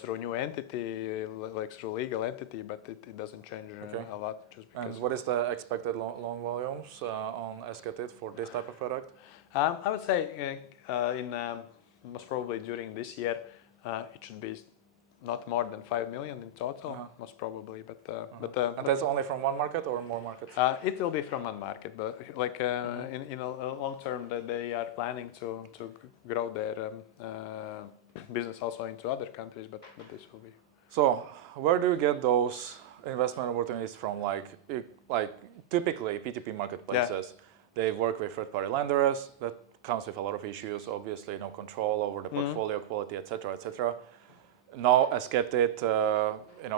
through new entity, like through legal entity, but it doesn't change a lot just because. And what is the expected loan volumes on Esketit for this type of product? I would say most probably during this year. It should be not more than 5 million in total, most probably. And that's only from one market or more markets? It will be from one market, but like in a long term, that they are planning to grow their business also into other countries, but this will be. So where do you get those investment opportunities from? Like typically P2P marketplaces, they work with third-party lenders. That comes with a lot of issues, obviously, no control over the portfolio quality, etc., etc. Now, Esketit,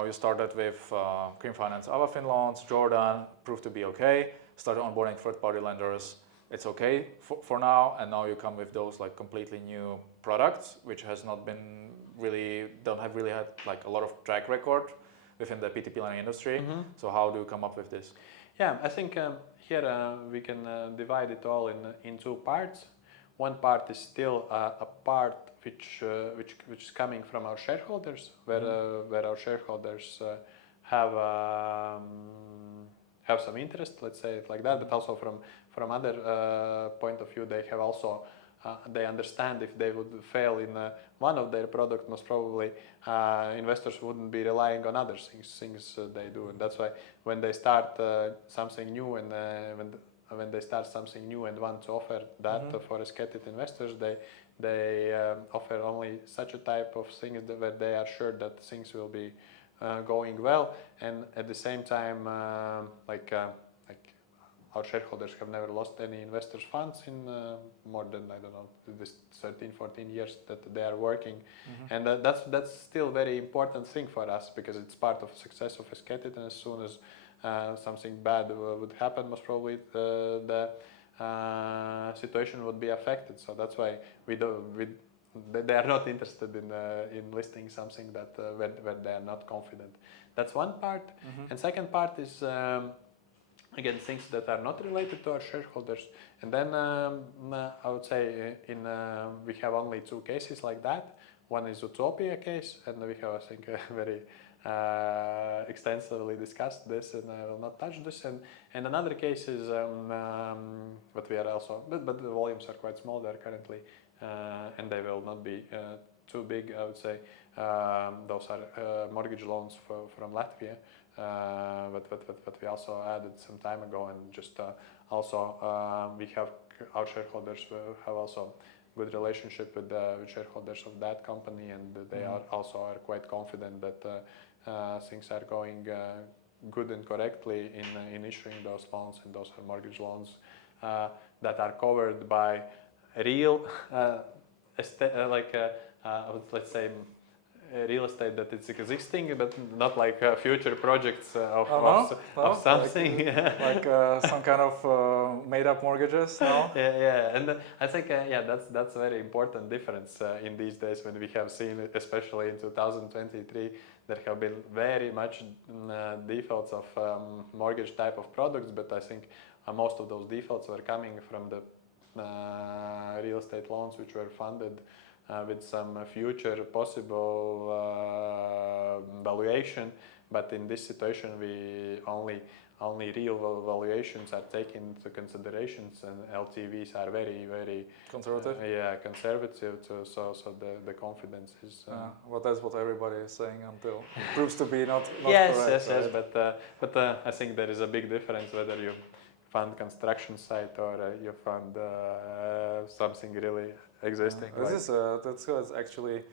you started with Green Finance AvaFin loans. Jordan proved to be okay. Started onboarding third-party lenders. It's okay for now, and now you come with those like completely new products, which has not been don't have really had like a lot of track record within the P2P lending industry. So how do you come up with this? Yeah, I think here we can divide it all in two parts. One part is still a part which is coming from our shareholders, where our shareholders have some interest, let's say it like that, but also from other point of view, they have also they understand if they would fail in one of their products, most probably investors wouldn't be relying on other things they do, and that's why when they start something new and when they start something new and want to offer that for Esketit investors, they offer only such a type of things where they are sure that things will be going well, and at the same time, our shareholders have never lost any investors' funds in more than, I don't know, this 13-14 years that they are working. And that's still a very important thing for us, because it's part of the success of Esketit, and as soon as something bad would happen, most probably the situation would be affected. So that's why they are not interested in listing something that where they are not confident. That's one part. And second part is again things that are not related to our shareholders. And then I would say we have only two cases like that. One is Utopia case, and we have, I think, a very extensively discussed this, and I will not touch this. And another case is what we are also, but the volumes are quite small there currently, and they will not be too big, I would say. Those are mortgage loans from Latvia, but we also added some time ago, and just also we have our shareholders have also good relationship with shareholders of that company, and they are also quite confident that things are going good and correctly in issuing those loans, and those are mortgage loans that are covered by real let's say real estate that it's existing, but not like future projects of something. Like some kind of made-up mortgages, no? Yeah, and I think that's a very important difference in these days, when we have seen, especially in 2023, there have been very much defaults of mortgage type of products, but I think most of those defaults were coming from the real estate loans which were funded with some future possible valuation, but in this situation we only real valuations are taken into considerations, and LTVs are very conservative. Conservative. So the confidence is. Well, that's what everybody is saying until it proves to be not yes, correct. Yes, but I think there is a big difference whether you fund construction site or you fund something really existing. That's actually,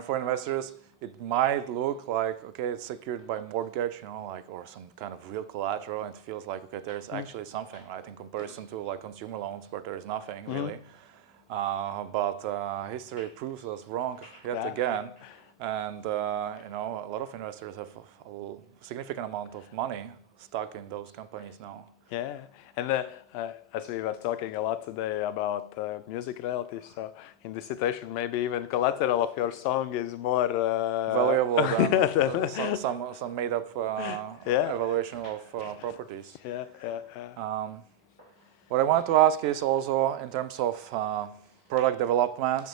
for investors, it might look like, okay, it's secured by mortgage, or some kind of real collateral, and it feels like, okay, there is actually something, right, in comparison to like consumer loans where there is nothing really. But history proves us wrong yet again, and a lot of investors have a significant amount of money stuck in those companies now. Yeah, and as we were talking a lot today about music royalties, so in this situation, maybe even collateral of your song is more valuable than some made-up evaluation of properties. What I wanted to ask is also in terms of product development.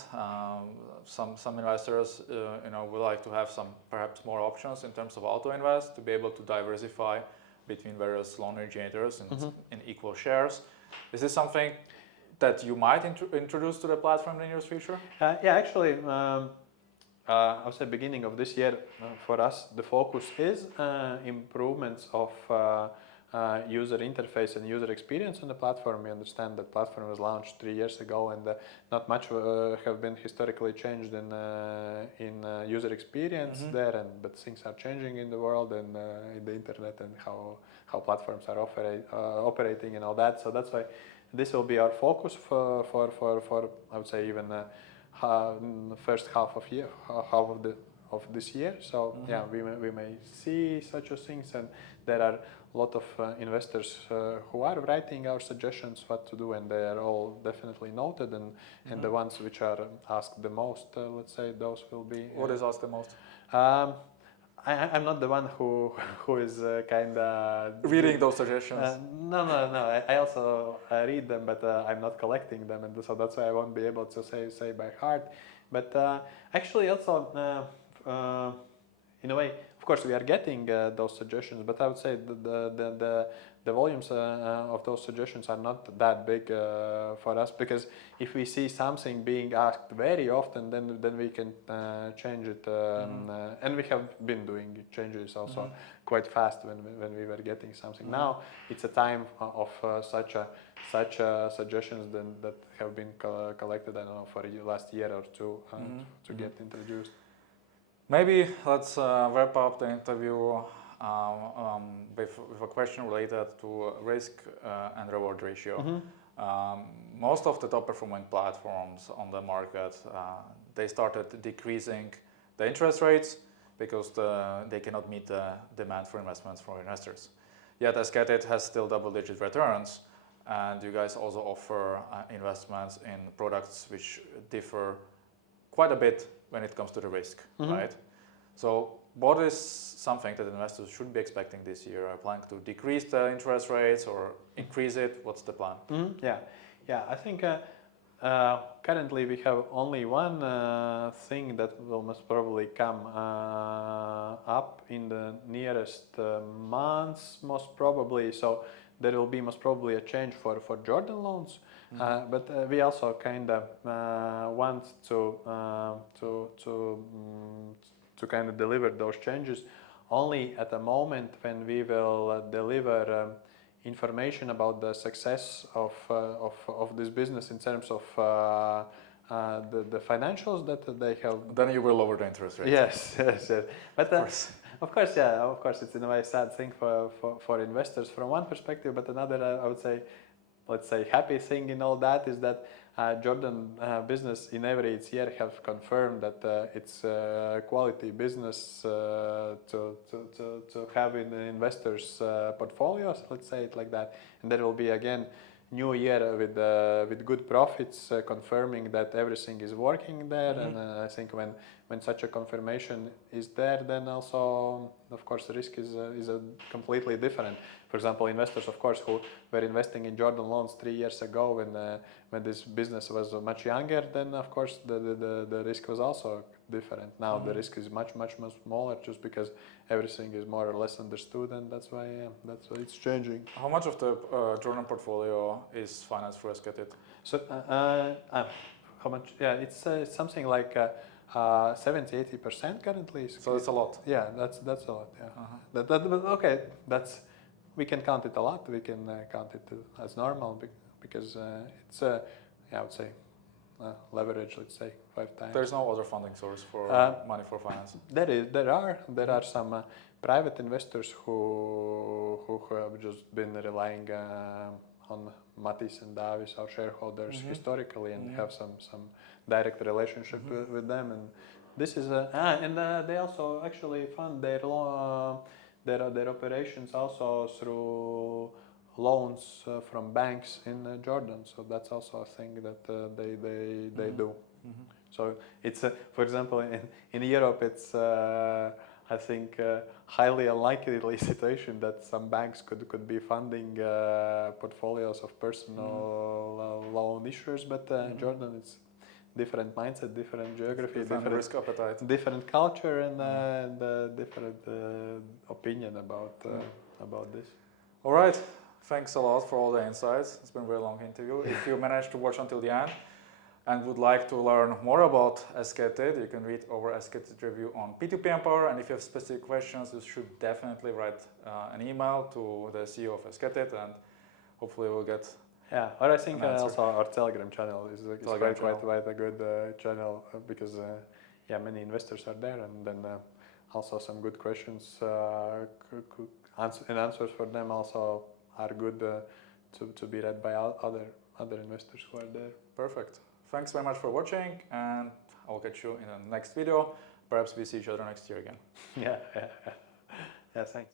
Some investors, would like to have some perhaps more options in terms of auto invest, to be able to diversify between various loan originators in equal shares. Is this something that you might introduce to the platform in the near future? Actually, I would say beginning of this year, for us, the focus is improvements of user interface and user experience on the platform. We understand that platform was launched 3 years ago, and not much have been historically changed in user experience there, but things are changing in the world and in the internet, and how platforms are operating and all that. So that's why this will be our focus for I would say even first half of this year. So we may see such a things, and there are a lot of investors who are writing our suggestions what to do, and they are all definitely noted, and the ones which are asked the most, let's say, those will be. What is asked the most? I'm not the one who is kind of reading those suggestions. No. I also read them, but I'm not collecting them, and so that's why I won't be able to say by heart. But actually, also in a way, of course, we are getting those suggestions, but I would say the volumes of those suggestions are not that big for us, because if we see something being asked very often, then we can change it, and we have been doing changes also quite fast when we were getting something. Now it's a time of such suggestions that have been collected, I don't know, for the last year or two to get introduced. Maybe let's wrap up the interview with a question related to risk and reward ratio. Most of the top performing platforms on the market, they started decreasing the interest rates because they cannot meet the demand for investments from investors. Yet Esketit has still double-digit returns, and you guys also offer investments in products which differ quite a bit when it comes to the risk, right? So what is something that investors should be expecting this year? Are you planning to decrease the interest rates or increase it? What's the plan? I think Currently, we have only one thing that will most probably come up in the nearest months, most probably. So there will be most probably a change for Jordan loans. But we also kind of want to kind of deliver those changes only at a moment when we will deliver information about the success of this business in terms of the financials that they have. Then you will lower the interest rate. Yes, yes, yes. But Of course. of course, it's in a way sad thing for investors from one perspective, but another, I would say, let's say, happy thing in all that is that Jordan business in every its year have confirmed that it's quality business to have in investors' portfolios. Let's say it like that, and there will be again new year with good profits, confirming that everything is working there. And I think when such a confirmation is there, then also, of course, the risk is completely different. For example, investors, of course, who were investing in Jordan loans 3 years ago when this business was much younger, then of course the risk was also different. Now the risk is much smaller, just because everything is more or less understood, and that's why it's changing. How much of the Jordan portfolio is financed through Esketit? So how much? Yeah, it's something like 70-80% currently. So that's a lot. Yeah, that's a lot. Yeah. But okay, we can count it a lot. We can count it as normal because it's yeah, I would say leverage. Let's say 5 times. There's no other funding source for money for finance. There are some private investors who have just been relying on Matis and Davis, our shareholders, historically, and have some direct relationship with them. And this is and they also actually fund their operations also through loans from banks in Jordan. So that's also a thing that they do. So it's for example in Europe it's I think highly unlikely situation that some banks could be funding portfolios of personal loan issuers, but Jordan it's different mindset, different geography, different risk appetite, different culture, and different opinion about this. All right. Thanks a lot for all the insights. It's been a very long interview. If you managed to watch until the end and would like to learn more about Esketit, you can read our Esketit review on P2P Empower. And if you have specific questions, you should definitely write an email to the CEO of Esketit, and hopefully we'll get. Yeah, or I think also our Telegram channel is quite a good channel because yeah, many investors are there, and then also some good questions and answers for them also are good to be read by other investors who are there. Perfect. Thanks very much for watching, and I'll catch you in the next video. Perhaps we see each other next year again. Yeah, thanks.